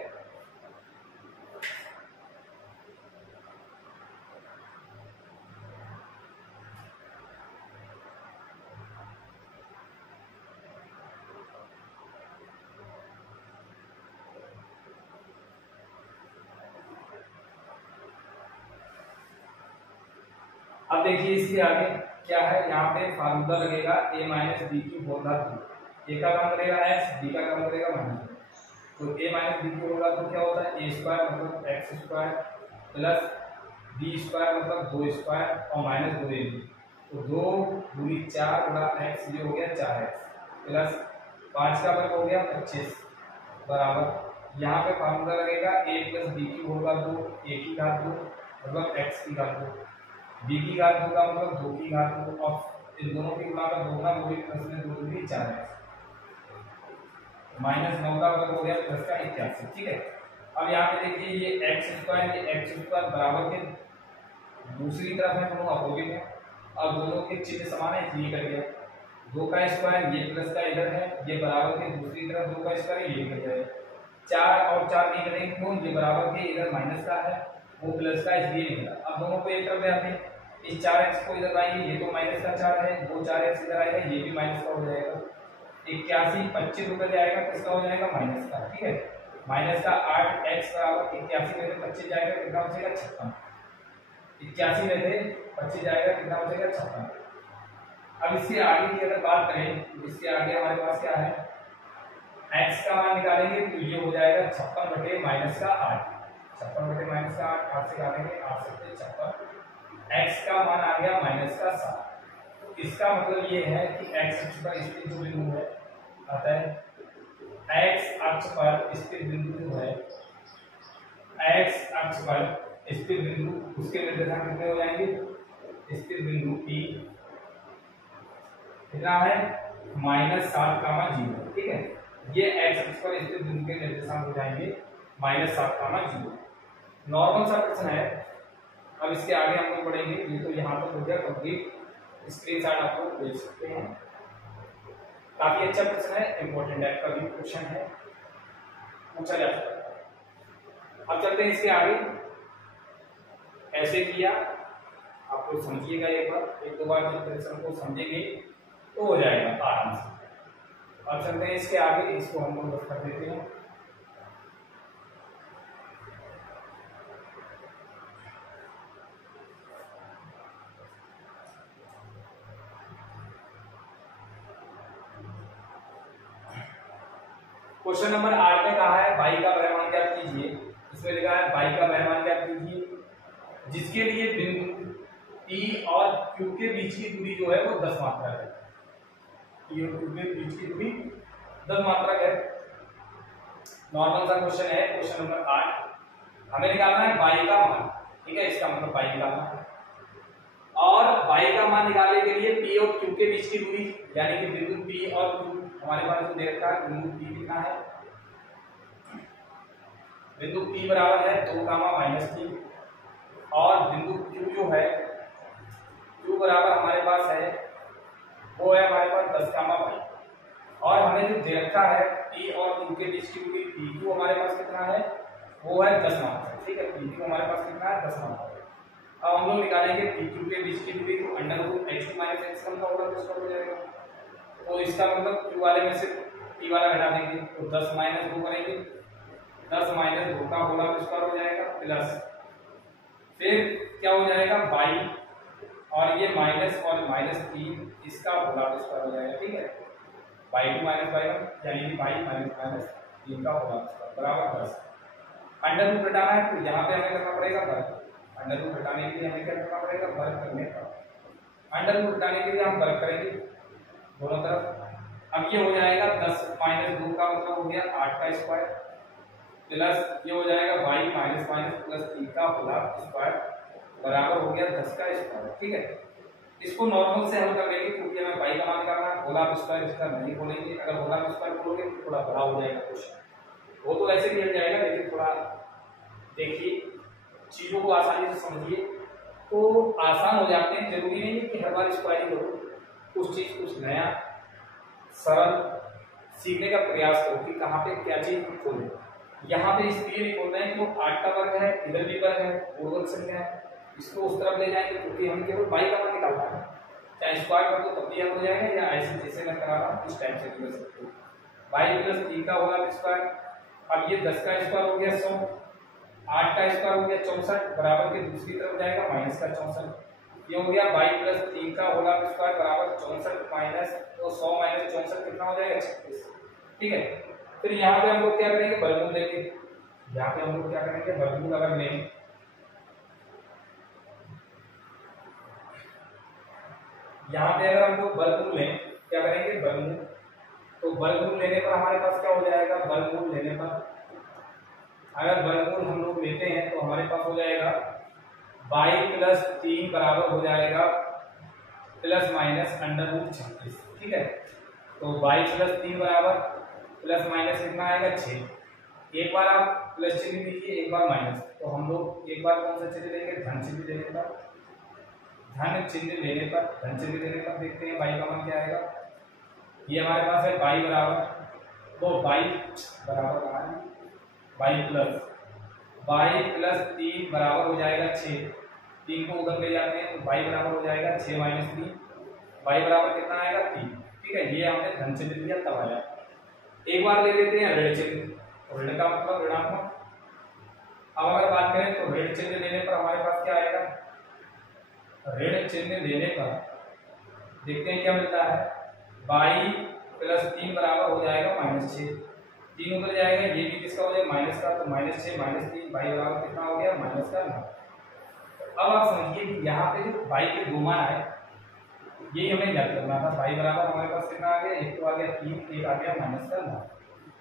अब देखिए इसके आगे क्या है, यहाँ पे फार्मूला लगेगा a minus B cube whole cube, A का काम करेगा x, b का काम करेगा माइनस, तो a माइनस बी क्यूब होगा तो क्या होता है a स्क्वायर मतलब x square plus b square मतलब 2 स्क्वायर और माइनस 2ab, तो 2 दूनी 4 गुणा x ये हो गया 4x प्लस 5 का वर्ग हो गया 25 बराबर यहाँ पे फार्मूला लगेगा a प्लस बी क्यूब होगा 2 a की घात 2 मतलब x की घात 2 b की घात 2 का मतलब 2 की घात 2 और इन दोनों की गुणा का दोगुना वो भी प्लस में 2 दूनी 4x माइनस 9 का वर्ग हो गया प्लस का 81। ठीक है, अब यहाँ पे देखिए ये x स्क्वायर बराबर के दूसरी तरफ है, दोनों अपोजिट है और दोनों के चिन्ह समान है इसलिए कर गया, 2 का स्क्वायर ये प्लस का इधर है, ये बराबर के दूसरी तरफ 2 का स्क्वायर ये कर जाएगा, 4 और 4 नहीं करेंगे क्यों, ये बराबर के इधर माइनस का है वो प्लस का इसलिए निकला। अब दोनों को एक तरफ ले आते हैं, इस 4x को इधर लाएंगे, ये तो माइनस का 4 है, वो 4x इधर आएगा ये भी माइनस का हो जाएगा, 81 25 रुपए ले आएगा किसका हो जाएगा माइनस का। ठीक है, माइनस का 8x बराबर 81 में से 25 जाएगा कितना बचेगा 56, 81 में से 25 जाएगा कितना बचेगा 56। अब इसके आगे की अगर बात करें, इसके आगे हमारे पास क्या है x का मान निकालेंगे तो ये हो जाएगा 56 बटे माइनस का 8, 56 बटे माइनस का 8 से निकालेंगे 8 से 56, x का मान आ गया माइनस का 7। इसका मतलब ये है कि x अक्ष पर स्थित जो बिंदु है अतः x अक्ष पर स्थित बिंदु जो है x अक्ष पर स्थित बिंदु उसके निर्देशांक कितने हो जाएंगे, स्थित बिंदु P कितना है -7, 0। ठीक है, ये x अक्ष पर स्थित बिंदु के निर्देशांक हो जाएंगे -7, 0। नॉर्मल सा प्रश्न है, अब इसके आगे हम लोग पढ़ेंगे, ये तो यहाँ तक हो गया कंप्लीट, स्क्रीनशॉट आप लोग देख सकते हैं, काफी अच्छा प्रश्न है, इंपॉर्टेंट टाइप का भी क्वेश्चन है, पूछा जा सकता है। अब चलते हैं इसके आगे, ऐसे किया आप लोग समझिएगा, एक बार एक दो बार जब प्रश्न को समझेंगे तो हो जाएगा आराम से। अब चलते हैं इसके आगे, इसको हम लोग बस कर देते हैं। क्वेश्चन नंबर 8 में कहा है बाई का परिमाण ज्ञात कीजिए, इसमें लिखा है बाई का परिमाण ज्ञात कीजिए जिसके लिए बिंदु P और Q के बीच की दूरी जो है वो 10 मात्रक है, P और Q के बीच की दूरी 10 मात्रक है। नॉर्मल सा क्वेश्चन है, क्वेश्चन नंबर 8 हमें निकालना है बाई का मान। ठीक है, इसका मतलब बाई निकालना है और बाई का मान निकालने के लिए P और Q के बीच की दूरी यानी कि बिंदु P और Q हमारे पास जो दे रखा है, बिंदु P कितना है, बिंदु P बराबर है 2, -3 और बिंदु Q जो है Q बराबर हमारे पास है वो है हमारे पास 10, और हमें जो दे रखा है P और Q के बीच की दूरी PQ हमारे पास कितना है वो है 10 मात्रक। ठीक है, PQ हमारे पास कितना है 10 मात्रक। अब हम लोग निकालेंगे PQ के बीच की दूरी, तो √(x2 - x1) का होगा तो हो जाएगा, तो इसका मतलब Q वाले में से P वाला घटा देंगे तो 10 - 2 करेंगे 10 माइनस 2 का होल स्क्वायर हो जाएगा प्लस फिर क्या हो जाएगा बाई और ये माइनस और माइनस 3 इसका होल स्क्वायर हो जाएगा। ठीक है, बाई 2 माइनस बाई 1 यानी कि बाई माइनस माइनस 3 का होल स्क्वायर बराबर 10। अंडर रूट घटाना है तो यहाँ पे हमें करना पड़ेगा वर्ग। अंडर रूट घटाने के लिए हमें क्या करना पड़ेगा, वर्ग करने का। अंडर रूट घटाने के लिए हम वर्ग करेंगे दोनों तरफ। अब ये हो जाएगा 10 माइनस 2 का मतलब हो गया 8 का स्क्वायर प्लस ये हो जाएगा y माइनस माइनस प्लस 3 का होल स्क्वायर बराबर हो गया 10 का स्क्वायर। ठीक है, इसको नॉर्मल से हल कर लेंगे क्योंकि हमें y का मान करना है। होल स्क्वायर इसका नहीं बोलेंगे, अगर होल स्क्वायर बोलोगे तो थोड़ा बड़ा हो जाएगा क्वेश्चन। वो तो ऐसे भी हल जाएगा लेकिन थोड़ा देखिए चीजों को आसानी से समझिए तो आसान हो जाते हैं। जरूरी नहीं है कि हर बार स्क्वायरिंग करो, कुछ चीज कुछ नया सरल सीखने का प्रयास करो कि कहाँ पे क्या चीज खोले। यहाँ पे इसलिए नहीं बोल रहे हैं कि 8 का वर्ग है, इधर भी वर्ग है, पूर्वक संख्या है, इसको उस तरफ ले जाएंगे क्योंकि हम केवल y का मान निकालना है। चाहे स्क्वायर कर दो तब भी हल हो जाएगा या ऐसे जैसे मैं करा रहा हूँ इस टाइप से भी कर सकते हो। y प्लस 3 का होल स्क्वायर, अब ये 10 का स्क्वायर हो गया 100, 8 का स्क्वायर हो गया 64 बराबर के दूसरी तरफ जाएगा माइनस का 64। ये हो गया y प्लस 3 का होल स्क्वायर बराबर 64 माइनस तो 100 माइनस 64 कितना हो जाएगा 36। ठीक है, फिर यहाँ पे हम लोग क्या करेंगे, वर्गमूल लेंगे। यहाँ पे हम लोग क्या करेंगे, वर्गमूल अगर लेंगे यहाँ पे अगर हम लोग वर्गमूल लें क्या करेंगे, वर्गमूल। तो वर्गमूल लेने पर हमारे पास क्या हो जाएगा, वर्गमूल लेने पर अगर वर्गमूल हम लोग लेते हैं तो हमारे पास हो जाएगा y प्लस 3 बराबर हो जाएगा प्लस माइनस अंडर रूट 36। ठीक है, तो y प्लस 3 बराबर प्लस माइनस कितना आएगा 6। एक बार आप प्लस चिन्ह दीजिए, एक बार माइनस। तो हम लोग एक बार कौन सा चिन्ह लेंगे, धन चिन्ह लेने पर। धन चिन्ह लेने पर, धन चिन्ह लेने पर देखते हैं y का मान क्या आएगा। ये हमारे पास है y बराबर, तो y बराबर कहाँ है, y प्लस 3 बराबर हो जाएगा 6। 3 को उधर ले जाते हैं तो y बराबर हो जाएगा 6 माइनस 3, y बराबर कितना आएगा 3। ठीक है, ये हमने धन चिन्ह लिया तब आया। एक बार ले लेते हैं ऋण चिन्ह, ऋण का मतलब ऋणात्मक। अब अगर बात करें तो ऋण चिन्ह लेने पर हमारे पास क्या आएगा, ऋण चिन्ह लेने पर देखते हैं क्या मिलता है, y प्लस 3 बराबर हो जाएगा माइनस 6। 3 उधर जाएगा, ये भी किसका हो जाएगा माइनस का, तो माइनस 6 माइनस 3 y बराबर कितना हो गया माइनस का 9। अब आप समझिए कि यहाँ पे जो y के दो मान आए यही हमें ज्ञात करना था। y बराबर हमारे पास कितना आ गया, एक तो आ गया 3, एक आ गया माइनस का 9।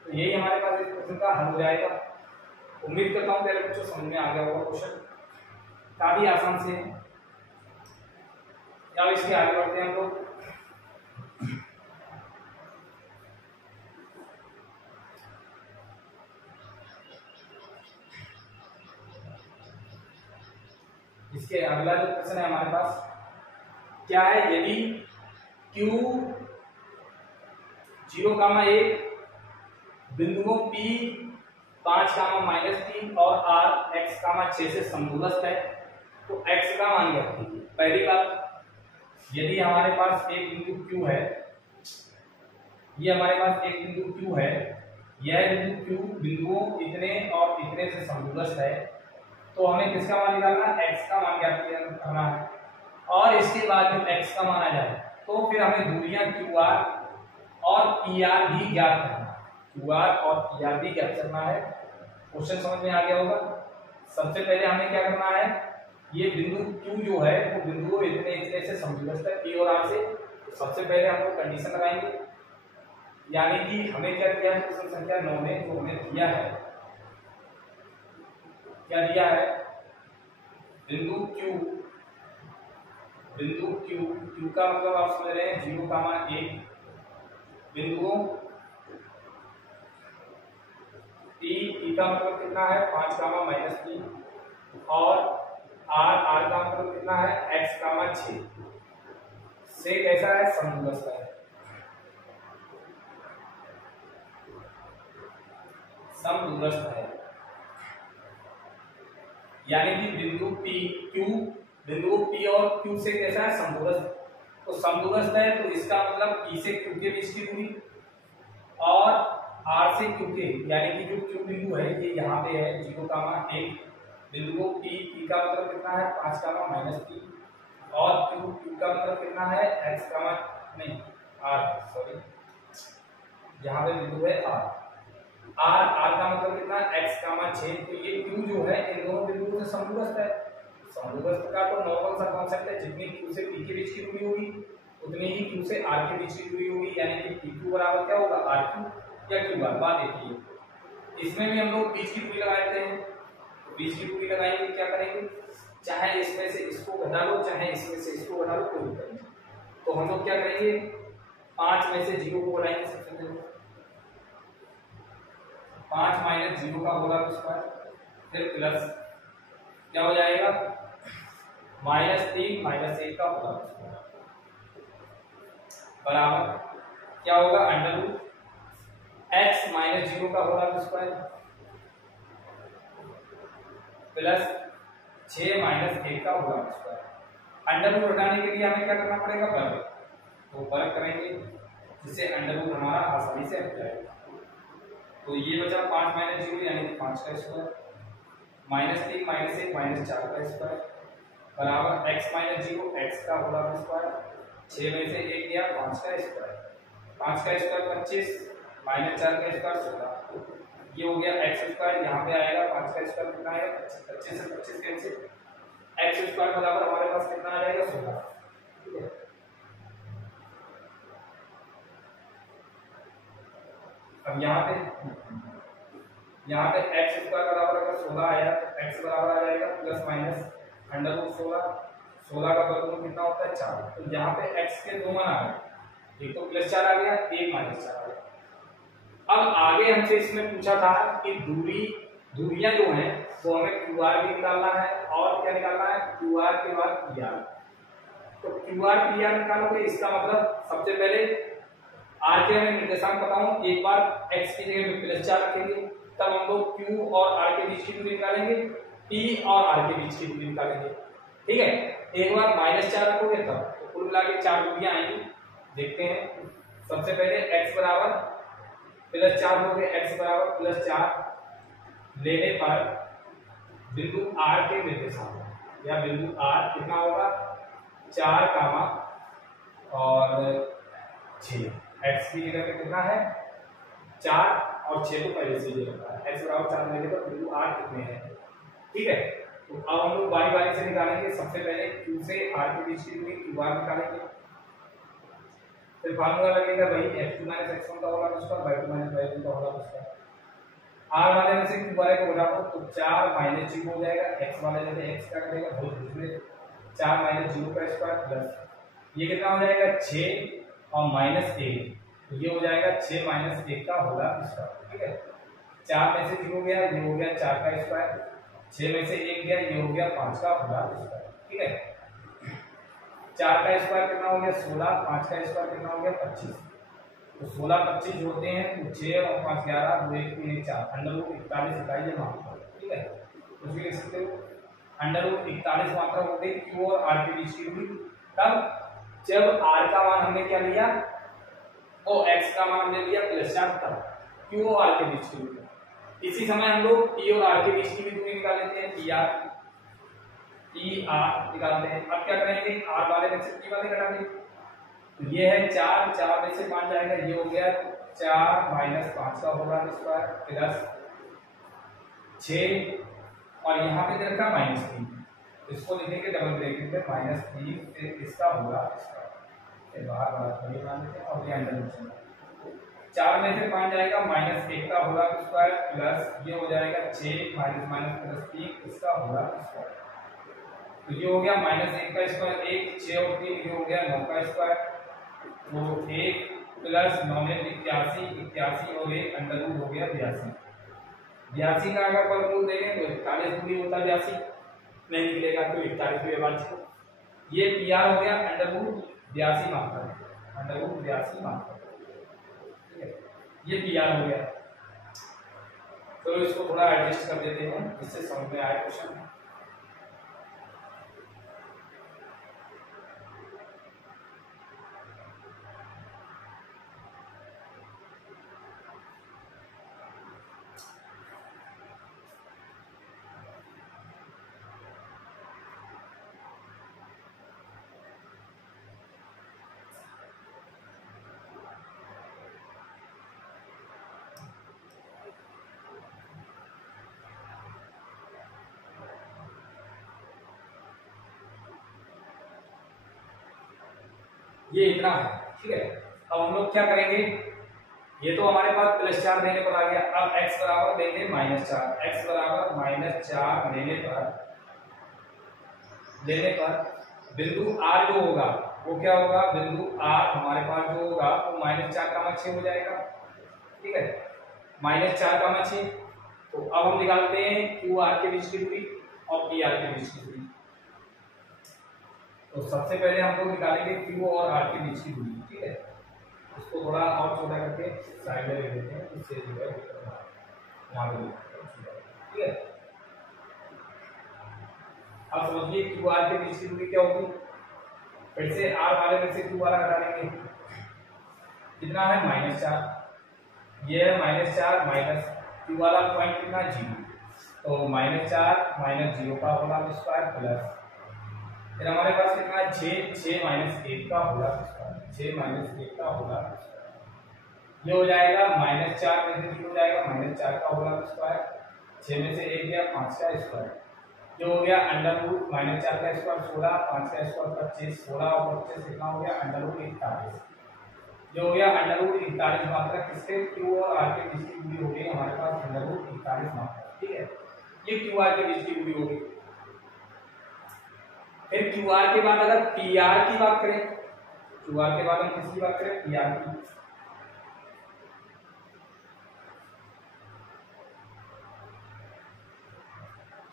तो यही हमारे पास इस क्वेश्चन का हल हो जाएगा। उम्मीद करता हूँ पहले कुछ समझ में आ गया होगा, क्वेश्चन काफी आसान से है। अब इसके आगे बढ़ते हैं हम लोग। इसके अगला जो क्वेश्चन है हमारे पास क्या है, यदि Q 0,1 बिंदुओं P 5,-3 और R x,6 से समदूरस्थ है तो x का मान ज्ञात कीजिए। पहली बात, यदि हमारे पास एक बिंदु Q है, ये हमारे पास एक बिंदु Q है, यह बिंदु Q बिंदुओं इतने और इतने से समदूरस्थ है तो हमें किसका मान निकालना है, x का मान ज्ञात करना है। और इसके बाद जब x का मान आ जाए तो फिर हमें दूरियां QR और PR भी ज्ञात करना है। QR और PR भी ज्ञात करना है। क्वेश्चन समझ में आ गया होगा। सबसे पहले हमें क्या करना है, ये बिंदु Q जो है वो बिंदुओं इतने इतने से समदूरस्थ है P और R से। तो सबसे पहले हम लोग कंडीशन लगाएंगे, यानी कि हमें क्या दिया है क्वेश्चन संख्या 9 में, जो हमें दिया है, क्या दिया है, बिंदु Q का मतलब आप समझ रहे हैं 0,1 बिंदुओं P का मतलब कितना है 5,-3 और R का मतलब कितना है x,6 से कैसा है, समदूरस्थ है। समदूरस्थ है यानी कि बिंदु P और Q से कैसा है, समदूरस्थ। तो समदूरस्थ है तो इसका मतलब P से Q के बीच की दूरी और आर से क्यू के, यानी कि जो क्यू बिंदु है ये यहाँ पे है 0,1 बिंदु को पी का मतलब कितना है 5,-3 और क्यू का मतलब कितना है x का नहीं r, सॉरी यहाँ पे बिंदु है r का मतलब कितना x, 6। तो ये q जो है इन दोनों बिंदुओं से समदूरस्थ है। समदूरस्थ का तो नॉर्मल सा कॉन्सेप्ट है, जितनी q से p के बीच की दूरी होगी उतनी ही q से r के बीच की दूरी होगी, यानी कि pq बराबर क्या होगा rq या q बार। बात देखिए इसमें भी हम लोग बीच की दूरी लगाते हैं, बीच की दूरी लगाएंगे क्या करेंगे, चाहे इसमें से इसको घटा लो चाहे इसमें से इसको घटा लो कोई दिक्कत नहीं। तो हम लोग क्या करेंगे 5 में से 0 को घटाएंगे, सबसे पहले 5 माइनस 0 का होगा स्क्वायर, फिर प्लस क्या हो जाएगा -3 माइनस 1 का होगा स्क्वायर बराबर क्या होगा अंडर रूट x माइनस 0 का होगा स्क्वायर प्लस 6 माइनस 1 का होगा स्क्वायर। अंडर रूट हटाने के लिए हमें क्या करना पड़ेगा वर्ग, तो वर्ग करेंगे जिससे अंडर रूट हमारा आसानी से हट जाएगा। तो ये बचा 5 माइनस 0 यानी 5 का स्क्वायर -3 माइनस 1 माइनस 4 का स्क्वायर बराबर x माइनस 0 x का होगा स्क्वायर 6 में से 1 गया 5 का स्क्वायर, 5 का स्क्वायर 25 माइनस 4 का स्क्वायर 16, ये हो गया x स्क्वायर। यहाँ पे आएगा 5 का स्क्वायर कितना आएगा 25 से 25 कैंसिल, x स्क्वायर बराबर हमारे पास कितना आ जाएगा 16। ठीक है अब यहाँ पे x स्क्वायर बराबर अगर 16 आया तो x बराबर आ जाएगा प्लस माइनस अंडर रूट 16 का वर्गमूल कितना होता है 4। तो यहाँ पे x के दो मान आ गए, एक तो +4 आ गया एक -4 आ गया। अब आगे हमसे इसमें पूछा था कि दूरियां जो हैं वो हमें QR भी निकालना है और क्या निकालना है QR के बाद PR। तो QR PR निकालोगे इसका मतलब सबसे पहले R के हमें निर्देशांक बताऊं, एक बार x की जगह पे +4 रखेंगे तब हम लोग Q और R के बीच की दूरी निकालेंगे, P और R के बीच की दूरी निकालेंगे। ठीक है एक बार -4 रखोगे तब तो कुल मिला के 4 दूरियां आएंगी। देखते हैं सबसे पहले x बराबर +4 हो गए, x बराबर +4 लेने पर बिंदु R के निर्देशांक या बिंदु R कितना होगा 4, और 6, x की जगह पे कितना है 4 और 6 को पहले से ही रखा है, x बराबर 4 लेने पर बिंदु R कितने हैं। ठीक है तो अब हम लोग बारी बारी से निकालेंगे। सबसे पहले Q से R के बीच की दूरी QR निकालेंगे, फिर फार्मूला लगेगा वही x2 - x1 का होगा उसका y2 - y1 का होगा उसका। r वाले में से q वाले को घटाओ तो 4 - 0 हो जाएगा, x वाले में से x क्या करेगा बहुत दूसरे 4 - 0 का स्क्वायर प्लस ये कितना हो जाएगा 6 और -1 तो ये हो जाएगा 6 - 1 का होगा स्क्वायर। ठीक है 4 में से 0 गया ये हो गया 4 का स्क्वायर, 6 में से 1 गया ये हो गया 5 का होगा स्क्वायर। ठीक है 4 का स्क्वायर कितना हो गया 16, 5 का स्क्वायर कितना हो गया 25। तो 16 25 जोड़ते हैं तो 6 और 5 11 2 1 3 1 4 अंडर रूट 41 इकाई जमा। ठीक है कुछ भी लिख सकते हो अंडर रूट 41 मात्रा हो गई Q और R के बीच की दूरी। तब जब R का मान हमने क्या लिया वो x का मान हमने लिया +4 तब Q और R के बीच की दूरी। इसी समय हम लोग P और R के बीच की भी दूरी निकाल लेते हैं PR निकालते हैं। अब क्या करेंगे R वाले में से P वाले घटाएंगे तो ये है 4 4 में से 5 जाएगा ये हो गया 4 - 5 का होगा स्क्वायर प्लस 6 और यहाँ पे दे रखा -3 इसको लिखेंगे डबल ब्रैकेट में -3 फिर इसका होगा स्क्वायर बाहर बड़ा मान लेते हैं और ये अंडर रूट 4 में से 5 जाएगा -1 का होगा स्क्वायर प्लस ये हो जाएगा 6 -3 इसका होगा स्क्वायर। तो ये हो गया -1 का स्क्वायर 1 6 और 3 ये हो गया 9 का स्क्वायर तो 1 प्लस 9 में 81 और 1 अंडर रूट हो गया 82 का अगर वर्गमूल देंगे तो 41 दूरी होता है 82 नहीं निकलेगा तो 41 भी बात ये PR हो गया अंडर रूट 82 मात्रा अंडर रूट 82 मात्रा। ठीक है ये PR हो गया। तो इसको थोड़ा एडजस्ट कर देते हैं जिससे समझ में आए क्वेश्चन। ये इतना है, ठीक है। अब हम लोग क्या करेंगे, ये तो हमारे पास +4 देने पर आ गया। अब x बराबर देंगे -4, x बराबर -4 लेने पर बिंदु r जो होगा वो क्या होगा, बिंदु r हमारे पास जो होगा वो -4, 6 हो जाएगा, ठीक है। -4, 6। तो अब हम निकालते हैं QR के बीच की दूरी और PR के बीच की दूरी। तो सबसे पहले हम लोग निकालेंगे Q और R के बीच की दूरी, ठीक है। इसको थोड़ा और छोटा करके साइड में रख देते हैं, इससे जो है यहाँ पे, ठीक है। अब समझिए QR के बीच की दूरी क्या होगी, फिर से R वाले में से Q वाला घटा देंगे, कितना है -4, ये है -4 माइनस Q वाला पॉइंट कितना 0, तो -4 - 0 का होल स्क्वायर प्लस फिर हमारे पास कितना है 6 - 1 का होल स्क्वायर, 6 - 1 का होल स्क्वायर। ये हो जाएगा -4 में से 0 जाएगा -4 का होल स्क्वायर, 6 में से 1 गया 5 का स्क्वायर। ये हो गया √, -4 का स्क्वायर 16, 5 का स्क्वायर 25, 16 और 25 कितना हो गया √41। जो हो गया √41 मात्रा किसके, Q और R के बीच की दूरी हो गई हमारे पास √41 मात्रा, ठीक है। ये QR के बीच की दूरी हो गई। फिर QR के बाद अगर PR की बात करें, QR के बाद हम किसकी बात करें, PR की।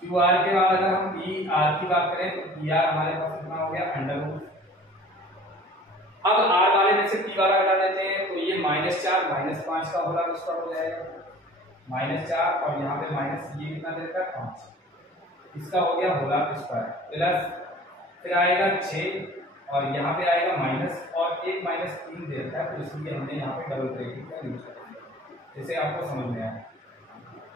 QR के बाद अगर हम PR की बात करें तो PR हमारे पास कितना हो गया √। अब R वाले में से P वाला घटा देते हैं, तो ये -4 - 5 का होल स्क्वायर हो जाएगा, -4 और यहाँ पे माइनस ये कितना दे देता है 5, इसका हो गया होल स्क्वायर प्लस फिर आएगा 6 और यहाँ पे आएगा माइनस और 1 - 3 देता है, तो इसलिए हमने यहाँ पे डबल ब्रैकेट का यूज कर दिया, जैसे आपको समझ में आया।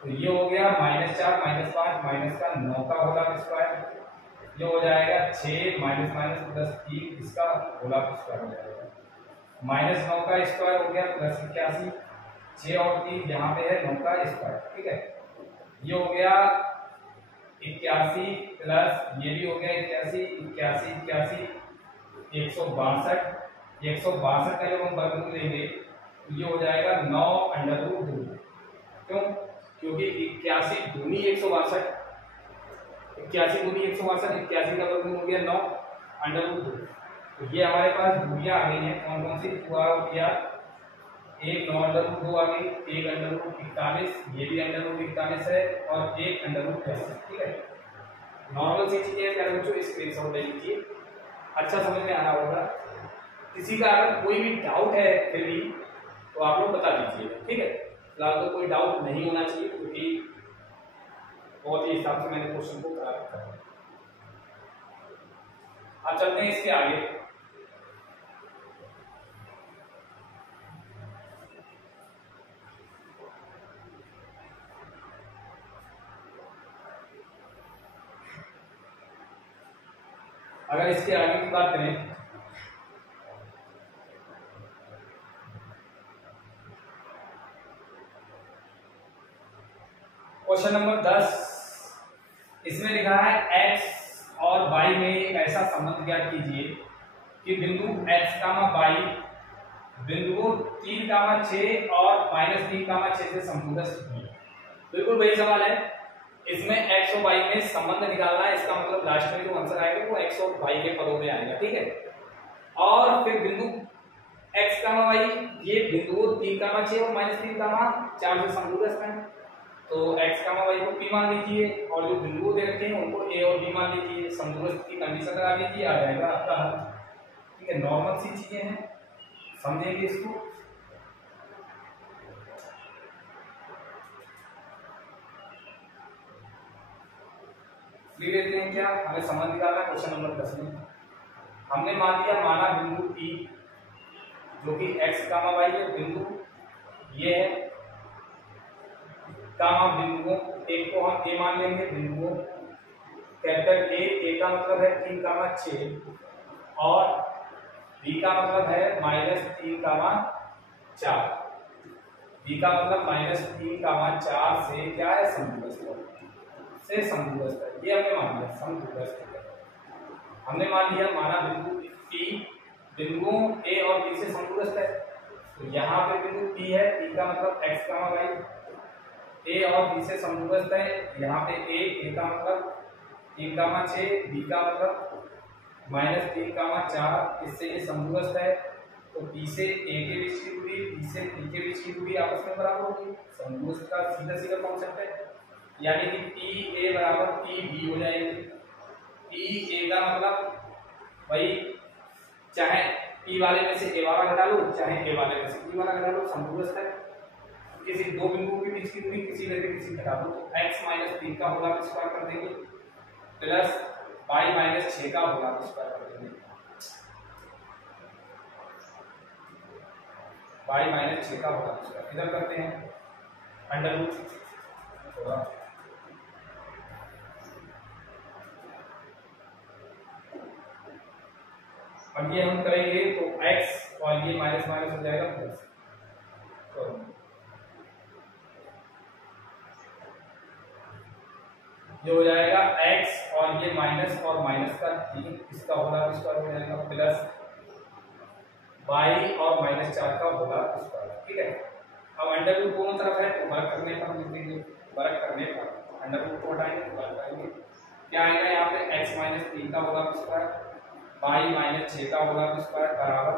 तो ये हो गया -4 - 5 माइनस का 9 का होल स्क्वायर, ये हो जाएगा 6 - +3 इसका होल स्क्वायर हो जाएगा, -9 का स्क्वायर हो गया +81, 6 और 3 यहाँ पे है 9 का स्क्वायर, ठीक है। ये हो गया 81 प्लस ये भी हो गया 81, 81, 81, 162, 162 का जब हम वर्गमूल लेंगे तो ये हो जाएगा 9√2, क्यों, क्योंकि 81 दूनी 162, 81 दूनी 162, 81 का वर्गमूल हो गया 9√2। तो ये हमारे पास दूरियां आ गई हैं, कौन कौन सी, QR और PR, एक 9√2 आ गई, एक √41, ये भी √41 है और एक √10, ठीक है। नॉर्मल सी चीजें प्यारे बच्चों स्क्रीनशॉट ले लीजिए, अच्छा समझ में आ रहा होगा। किसी का अगर कोई भी डाउट है फिर भी तो आप लोग बता दीजिए, ठीक है। फिलहाल तो कोई डाउट नहीं होना चाहिए क्योंकि बहुत ही हिसाब से मैंने क्वेश्चन को करा रखा है। अब चलते हैं इसके आगे। अगर इसके आगे की बात करें क्वेश्चन नंबर 10, इसमें लिखा है x और y में एक ऐसा संबंध ज्ञात कीजिए कि बिंदु x, y बिंदुओं 3, 6 और -3, 6 से समदूरस्थ हैं। बिल्कुल वही सवाल है, इसमें x और y में संबंध निकालना है, इसका मतलब लास्ट में जो आंसर आएगा वो x और y के पदों में आएगा, ठीक है। और फिर बिंदु x, y ये बिंदुओं 3, 6 और -3, 4 से समदूरस्थ हैं, तो x, y को p मान लीजिए और जो बिंदु दे रखे हैं उनको a और b मान लीजिए, समदूरस्थ की कंडीशन लगा दीजिए, आ जाएगा आपका हल, ठीक है। नॉर्मल सी चीजें हैं, समझेंगे इसको। लेते हैं क्या, हमें समझ निकालना है क्वेश्चन नंबर 10 में। हमने मान लिया, माना बिंदु P जो कि x, y है, बिंदु ये है, बिंदुओं एक को हम a मान लेंगे, बिंदुओं कैपिटल A का मतलब है 3, 6 और B का मतलब है -3, 4, B का मतलब -3, 4 से क्या है समदूरस्थ से समदूरस्थ है, ये हमने मान लिया समदूरस्थ है। हमने मान लिया, माना बिंदु P बिंदु बिंदुओं ए और बी से समदूरस्थ है। तो यहाँ पे बिंदु P है, P का मतलब x, y, ए और बी से समदूरस्थ है। यहाँ पे a का मतलब 3,6, b का मतलब -3,4, इससे ये समदूरस्थ है। तो P से a के बीच की दूरी, B से P के बीच की दूरी आपस में बराबर होगी। समदूरस्थ का सीधा सीधा कॉन्सेप्ट है, यानी कि PA बराबर PB हो जाएगी। PA का मतलब भाई चाहे P वाले में से A वाला घटा लो, चाहे A वाले में से P वाला घटा लो, समदूरस्थ है। किसी दो बिंदुओं के बीच की दूरी किसी करके किसी घटा दो, तो x माइनस 3 का होल स्क्वायर कर देंगे प्लस y माइनस 6 का होल स्क्वायर कर देंगे, y माइनस 6 का होल स्क्वायर इधर करते हैं अंडर रूट थोड़ा और ये हम करेंगे तो x और ये माइनस माइनस हो जाएगा प्लस, तो ये हो जाएगा x और ये माइनस और माइनस का 3 इसका होल स्क्वायर हो जाएगा प्लस y और माइनस 4 का होल स्क्वायर। ठीक है, अब अंडर रूट दोनों तरफ है तो वर्ग करने पर हम लिख देंगे, वर्ग करने पर अंडर रूट को हटाएंगे तो वर्ग करेंगे, क्या आएगा यहाँ पे x माइनस 3 का होल स्क्वायर y माइनस 6 का होल स्क्वायर बराबर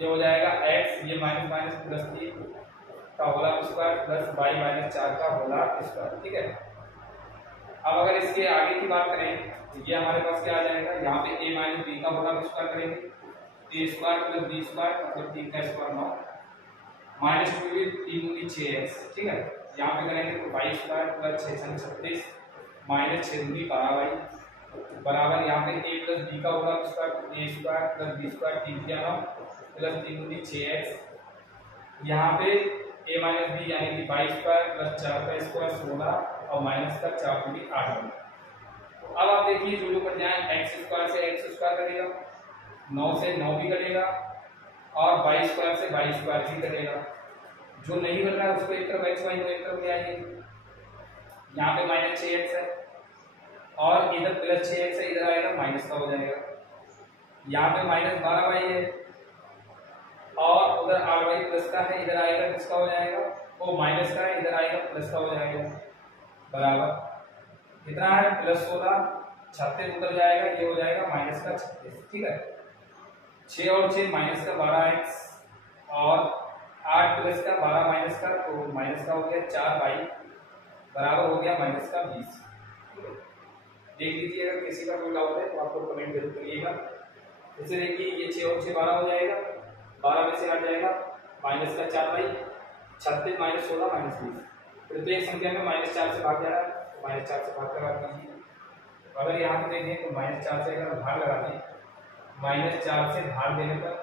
ये हो जाएगा x ये माइनस माइनस प्लस 3 का whole square plus y minus 4 का होल स्क्वायर। ठीक है, अब अगर इसके आगे की बात करें तो ये हमारे पास क्या आ जाएगा, यहाँ पे a माइनस b का होल स्क्वायर करेंगे, a square plus b square मतलब 3 का स्क्वायर 9 माइनस 2 ये 3 दूनी 6x। ठीक है, यहाँ पे करेंगे तो y स्क्वायर प्लस 6 छंग 36 माइनस 6 दूनी 12y बराबर यहाँ पे a प्लस b का whole square a square plus b square 3 किया ना प्लस 3 दूनी 6x, यहाँ पे a माइनस b यानी कि y स्क्वायर प्लस 4 का स्क्वायर 16 और माइनस का 4 दूनी 8। अब आप देखिए जो जो कट जाए x स्क्वायर से x स्क्वायर कटेगा, 9 से 9 भी कटेगा और y स्क्वायर से y स्क्वायर भी कटेगा। जो नहीं बन रहा है उसको एक तरफ x y एक तरफ ले आइए, यहाँ पे माइनस 6x है और इधर प्लस 6x है, इधर आएगा माइनस का हो जाएगा, यहाँ पे माइनस 12y है और उधर 8y प्लस का है, इधर आएगा किसका हो जाएगा वो माइनस का है, इधर आएगा प्लस का हो जाएगा बराबर कितना है प्लस 16 36 उधर जाएगा, ये हो जाएगा माइनस का 36। ठीक है, 6 और 6 माइनस का 12x और 8 प्लस का 12 माइनस का, तो माइनस का हो गया 4y बराबर हो गया माइनस का 20। देख लीजिए अगर किसी का कोई डाउट है तो आप लोग कमेंट जरूर करिएगा। जैसे देखिए ये 6 और 6 12 हो जाएगा, 12 में से हट जाएगा माइनस का 4y 36 माइनस 16 माइनस 20, प्रत्येक संख्या में माइनस 4 से भाग जा रहा है तो माइनस 4 से भाग लगा दीजिए। अगर यहाँ पे देखें तो माइनस 4 से अगर भाग लगा दें, माइनस 4 से भाग देने पर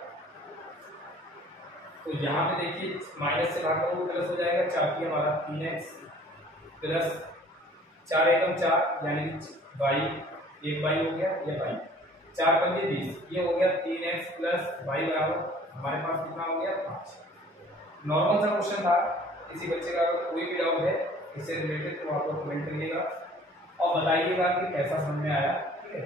तो यहाँ पे देखिए माइनस से भाग करो प्लस हो जाएगा 4 की हमारा 3x प्लस 4 एकम 4 यानी y 1y हो गया, ये y 4 पंजे 20, ये हो गया 3x प्लस y बराबर हमारे पास कितना हो गया 5। नॉर्मल सा क्वेश्चन था, किसी बच्चे का अगर कोई भी डाउट है इससे रिलेटेड तो आप लोग कमेंट करिएगा और बताइएगा कि कैसा समझ में आया। ठीक है।